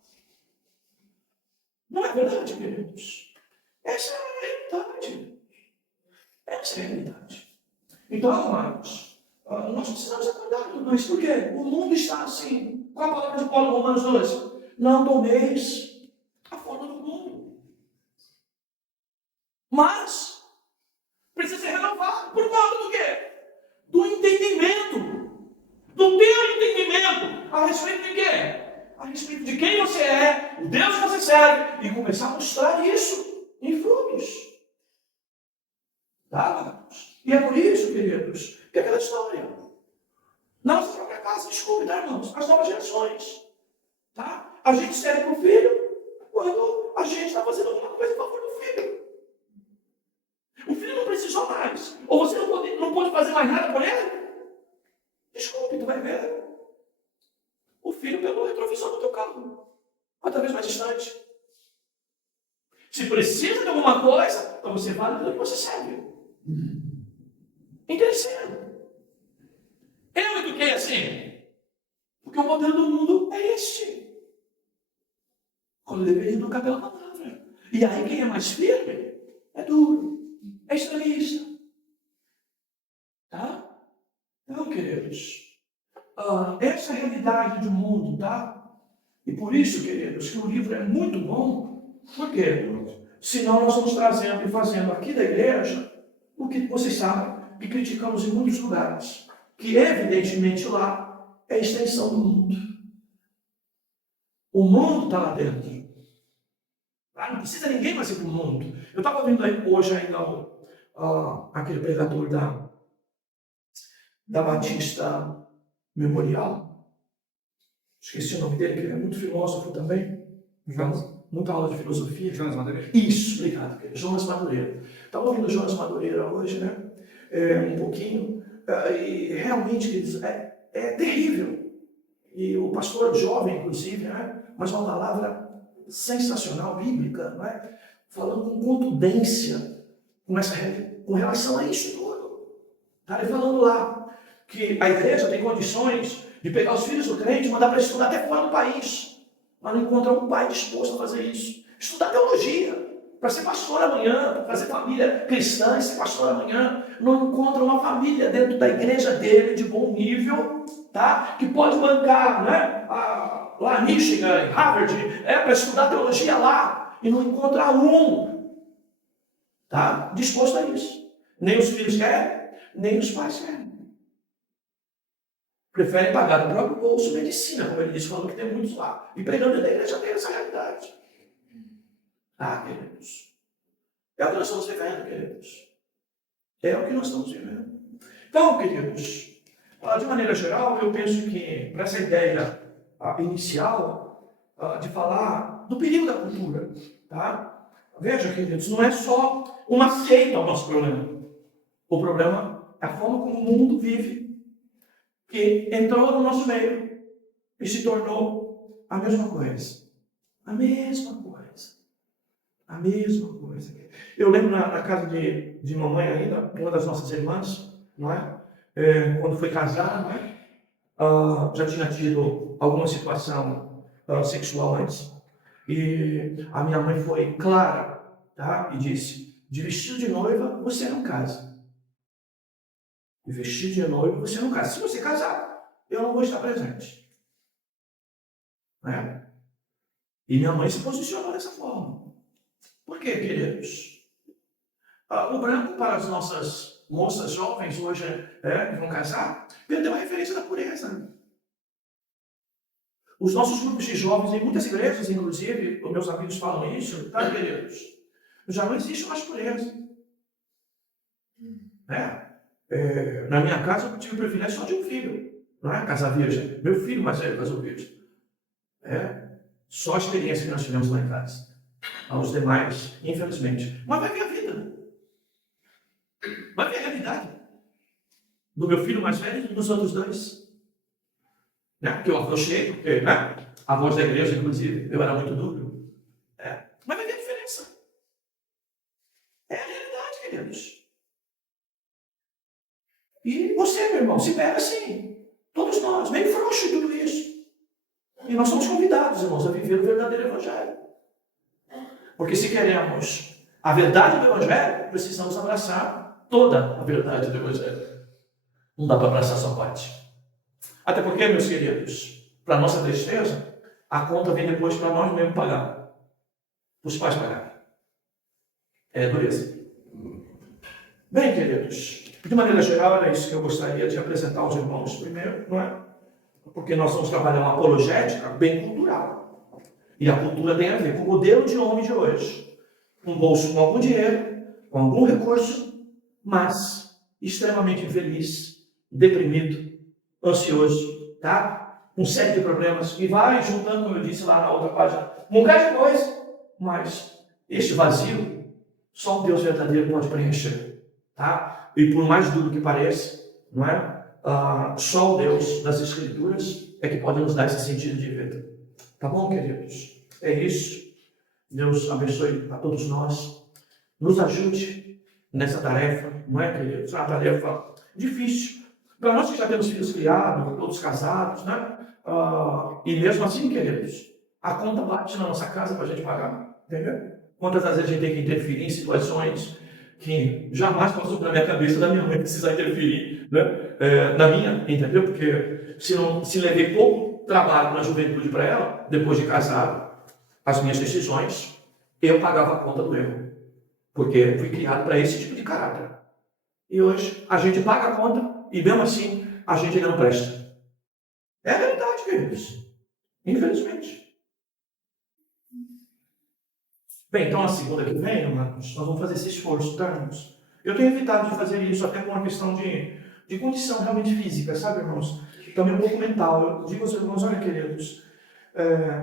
Não é verdade, queridos? Essa é a realidade. Essa é a realidade. Então, amados, nós precisamos acordar tudo isso. Por quê? O mundo está assim. Qual a palavra de Paulo em Romanos 12? Não tomeis a forma do mundo. Mas precisa ser renovado. Por conta do quê? Do entendimento. Do teu entendimento. A respeito de quê? A respeito de quem você é, o Deus que você serve. E começar a mostrar isso em frutos. Tá? E é por isso, queridos, que aquela história. Na nossa própria casa, desculpe, tá, irmãos? As novas gerações. Tá? A gente serve para o filho quando a gente está fazendo alguma coisa em favor do filho. O filho não precisou mais. Ou você não pode fazer mais nada por ele? Desculpe, tu vai ver o filho pelo retrovisor do teu carro. Cada vez mais distante. Se precisa de alguma coisa, então você vale pelo que você serve. Interessante. Eu eduquei assim. Porque o modelo do mundo é este. Quando deveria educar pela palavra. E aí quem é mais firme é duro. É extremista. Tá? Então, queridos, essa é a realidade do mundo, tá? E por isso, queridos, que o livro é muito bom. Por quê? Senão nós vamos trazendo e fazendo aqui da igreja o que vocês sabem, que criticamos em muitos lugares. Que evidentemente lá é a extensão do mundo. O mundo está lá dentro. Não precisa ninguém mais ir para o mundo. Eu estava vendo aí hoje ainda aquele pregador da Batista Memorial. Esqueci o nome dele, que ele é muito filósofo também. Muita aula de filosofia. Jonas Madureira? Isso, obrigado. Jonas Madureira. Estava ouvindo o Jonas Madureira hoje, né? Um pouquinho. E realmente, queridos, é terrível. E o pastor jovem, inclusive, né? Mas uma palavra sensacional, bíblica, não é? Falando com contundência com relação a isso tudo. Está ele falando lá que a igreja tem condições de pegar os filhos do crente e mandar para estudar até fora do país. Mas não encontra um pai disposto a fazer isso. Estudar teologia, para ser pastor amanhã, para fazer família cristã e ser pastor amanhã. Não encontra uma família dentro da igreja dele de bom nível, tá? Que pode bancar, né? Lá em Michigan, em Harvard, para estudar teologia lá. E não encontra um, tá? Disposto a isso. Nem os filhos querem, nem os pais querem. Preferem pagar do próprio bolso medicina, como ele disse, falando que tem muitos lá. E pregando na igreja tem essa realidade. Queridos. É o que nós estamos vivendo, queridos. É o que nós estamos vivendo. Então, queridos, de maneira geral, eu penso que para essa ideia inicial de falar do perigo da cultura, tá? Veja, queridos, não é só uma seita o nosso problema. O problema é a forma como o mundo vive, que entrou no nosso meio e se tornou A mesma coisa. A mesma coisa. A mesma coisa. Eu lembro na casa de mamãe ainda, uma das nossas irmãs, não é? Quando foi casar, não é? Já tinha tido alguma situação sexual antes. E a minha mãe foi clara, tá? E disse, de vestido de noiva, você não casa. De vestido de noiva, você não casa. Se você casar, eu não vou estar presente. Né? E minha mãe se posicionou dessa forma. Por quê, queridos? O branco para as nossas moças jovens hoje que vão casar, perdeu a referência da pureza. Os nossos grupos de jovens, em muitas igrejas, inclusive, os meus amigos falam isso, tá, queridos? Já não existe mais pureza. Na minha casa, eu tive o privilégio só de um filho, não é? Casa virgem. Meu filho mais velho casou virgem. Só a experiência que nós tivemos lá em casa. Aos demais, infelizmente. Mas vai ver a vida. Vai ver a realidade. Do meu filho mais velho e dos outros dois. Porque eu afrouxei, porque a voz da igreja, inclusive, eu era muito duro. Mas vai ver a diferença. É a realidade, queridos. E você, meu irmão, se pega assim. Todos nós, meio frouxo em tudo isso. E nós somos convidados, irmãos, a viver o verdadeiro evangelho. Porque se queremos a verdade do evangelho, precisamos abraçar toda a verdade do evangelho. Não dá para abraçar só parte. Até porque, meus queridos, para nossa tristeza, a conta vem depois para nós mesmos pagar. Os pais pagarem. É dureza. Bem, queridos, de maneira geral, era isso que eu gostaria de apresentar aos irmãos primeiro, não é? Porque nós vamos trabalhar uma apologética bem cultural. E a cultura tem a ver com o modelo de homem de hoje. Um bolso com algum dinheiro, com algum recurso, mas extremamente infeliz, deprimido, ansioso, tá? Com série de problemas. E vai juntando, como eu disse lá na outra página, um bocado de coisa. Mas este vazio, só um Deus verdadeiro pode preencher, tá? E por mais duro que pareça, não é? Só o Deus das Escrituras é que pode nos dar esse sentido de vida. Tá bom, queridos? É isso. Deus abençoe a todos nós. Nos ajude nessa tarefa, não é, queridos? É uma tarefa difícil. Para nós que já temos filhos criados, todos casados, né? E mesmo assim, queridos, a conta bate na nossa casa para a gente pagar. Entendeu? Quantas vezes a gente tem que interferir em situações que jamais passou pela minha cabeça da minha mãe precisar interferir, né? Na minha, entendeu? Porque se levei pouco trabalho na juventude para ela, depois de casado, as minhas decisões, eu pagava a conta do erro. Porque fui criado para esse tipo de caráter. E hoje a gente paga a conta e mesmo assim a gente ainda não presta. É a verdade, queridos. Infelizmente. Bem, então a segunda que vem, irmãos, nós vamos fazer esse esforço, tá, irmãos? Eu tenho evitado de fazer isso até por uma questão de condição realmente física, sabe, irmãos? Também um pouco mental. Eu digo aos irmãos, olha, queridos,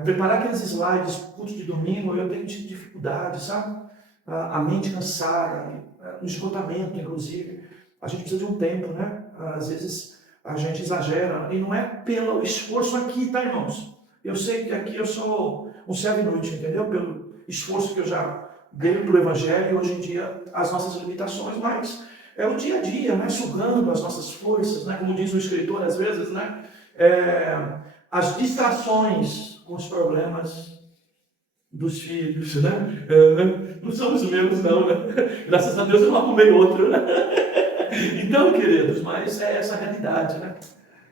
preparar aqueles slides, culto de domingo, eu tenho dificuldade, sabe? A mente cansada, no esgotamento, inclusive. A gente precisa de um tempo, né? Às vezes a gente exagera, e não é pelo esforço aqui, tá, irmãos? Eu sei que aqui eu sou um servo inútil, entendeu? Pelo esforço que eu já dei para o Evangelho, e hoje em dia as nossas limitações, mas é o dia a dia, né? Sugando as nossas forças, né? Como diz o escritor às vezes, né? As distrações com os problemas dos filhos, né? Não somos os mesmos não, né? Graças a Deus eu não arrumei outro, né? Então, queridos, mas é essa a realidade, né?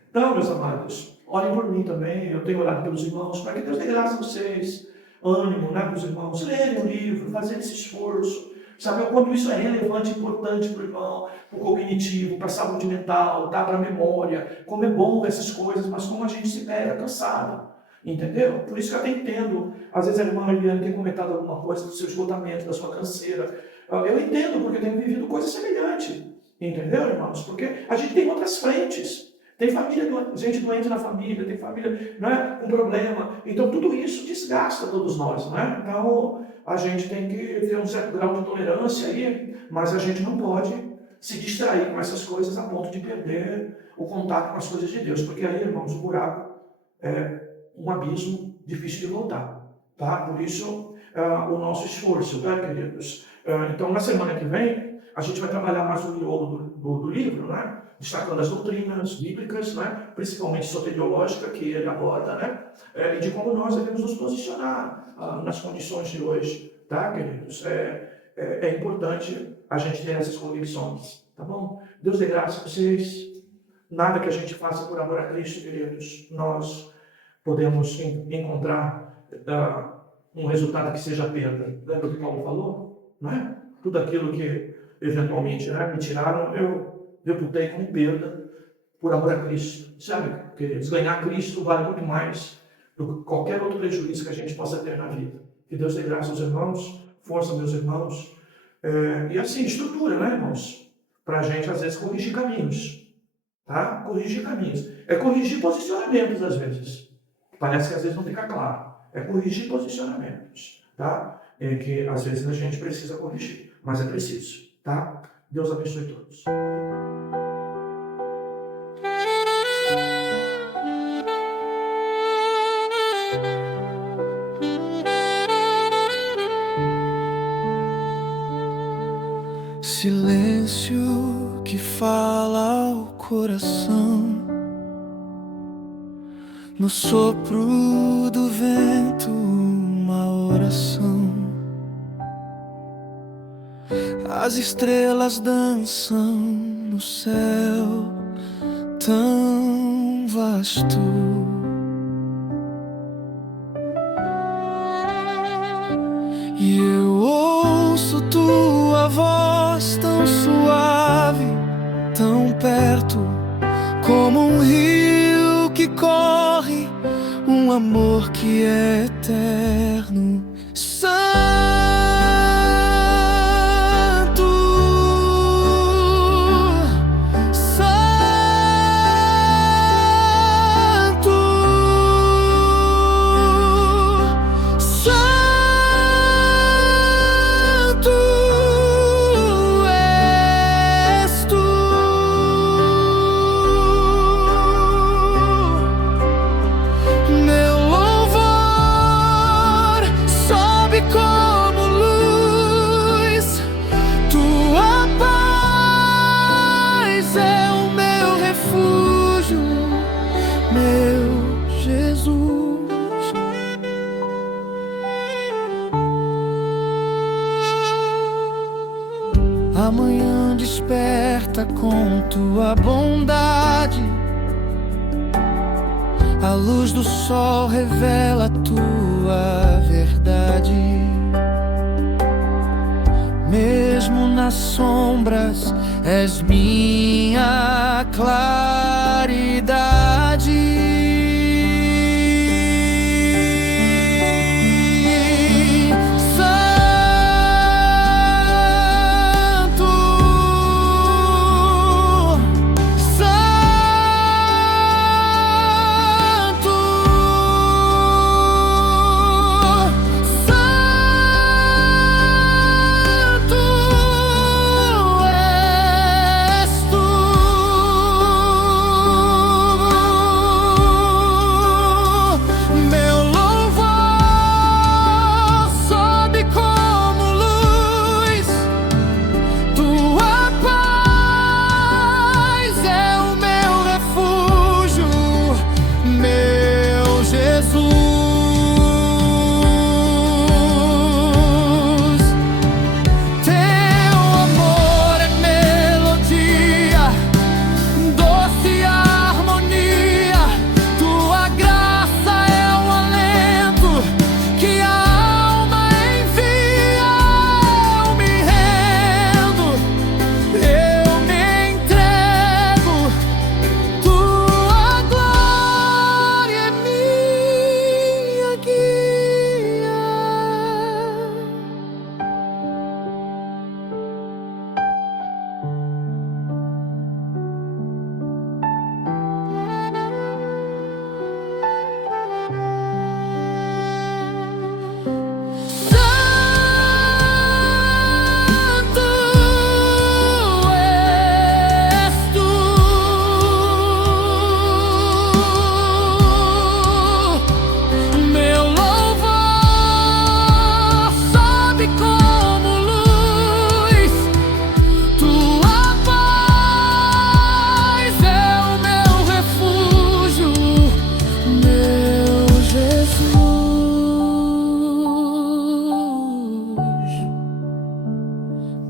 Então, meus amados, orem por mim também, eu tenho orado pelos irmãos, para que Deus dê graça a vocês, ânimo, né, para os irmãos, lerem o livro, fazer esse esforço, saber o quanto isso é relevante e importante para o irmão, para o cognitivo, para a saúde mental, tá, para a memória, como é bom essas coisas, mas como a gente se pega cansado, entendeu? Por isso que eu até entendo, às vezes a irmã Eliane tem comentado alguma coisa do seu esgotamento, da sua canseira, eu entendo, porque eu tenho vivido coisa semelhante, entendeu, irmãos? Porque a gente tem outras frentes. Tem família, gente doente na família, tem família, não é, com problema. Então, tudo isso desgasta todos nós, não é? Então, a gente tem que ter um certo grau de tolerância aí, mas a gente não pode se distrair com essas coisas a ponto de perder o contato com as coisas de Deus. Porque aí, irmãos, o buraco é um abismo difícil de voltar, tá? Por isso, o nosso esforço, tá, queridos? Então, na semana que vem, a gente vai trabalhar mais o miolo do livro, né? Destacando as doutrinas bíblicas, né? Principalmente soteriológica, que ele aborda, né? E de como nós devemos nos posicionar nas condições de hoje, tá, queridos? É importante a gente ter essas convicções, tá bom? Deus dê graça a vocês. Nada que a gente faça por amor a Cristo, queridos, nós podemos encontrar um resultado que seja perda. Lembra o que Paulo falou? Não é? Tudo aquilo que eventualmente me tiraram, eu reputei como perda por amor a Cristo. Sabe, queridos? Ganhar Cristo vale muito mais do que qualquer outro prejuízo que a gente possa ter na vida. Que Deus dê graça aos irmãos, força meus irmãos. E assim, estrutura, né, irmãos? Para a gente, às vezes, corrigir caminhos. Tá? Corrigir caminhos. É corrigir posicionamentos, às vezes. Parece que às vezes não fica claro. É corrigir posicionamentos. Tá? Que às vezes a gente precisa corrigir. Mas é preciso. Tá? Deus abençoe todos. Silêncio que fala ao coração, no sopro do vento uma oração. As estrelas dançam no céu tão vasto. E eu ouço tua voz tão suave, tão perto, como um rio que corre, um amor que é eterno. Amanhã desperta com tua bondade, a luz do sol revela tua verdade. Mesmo nas sombras és minha claridade.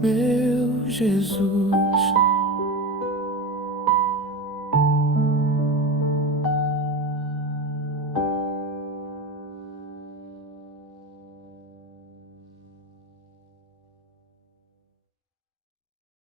meu Jesus.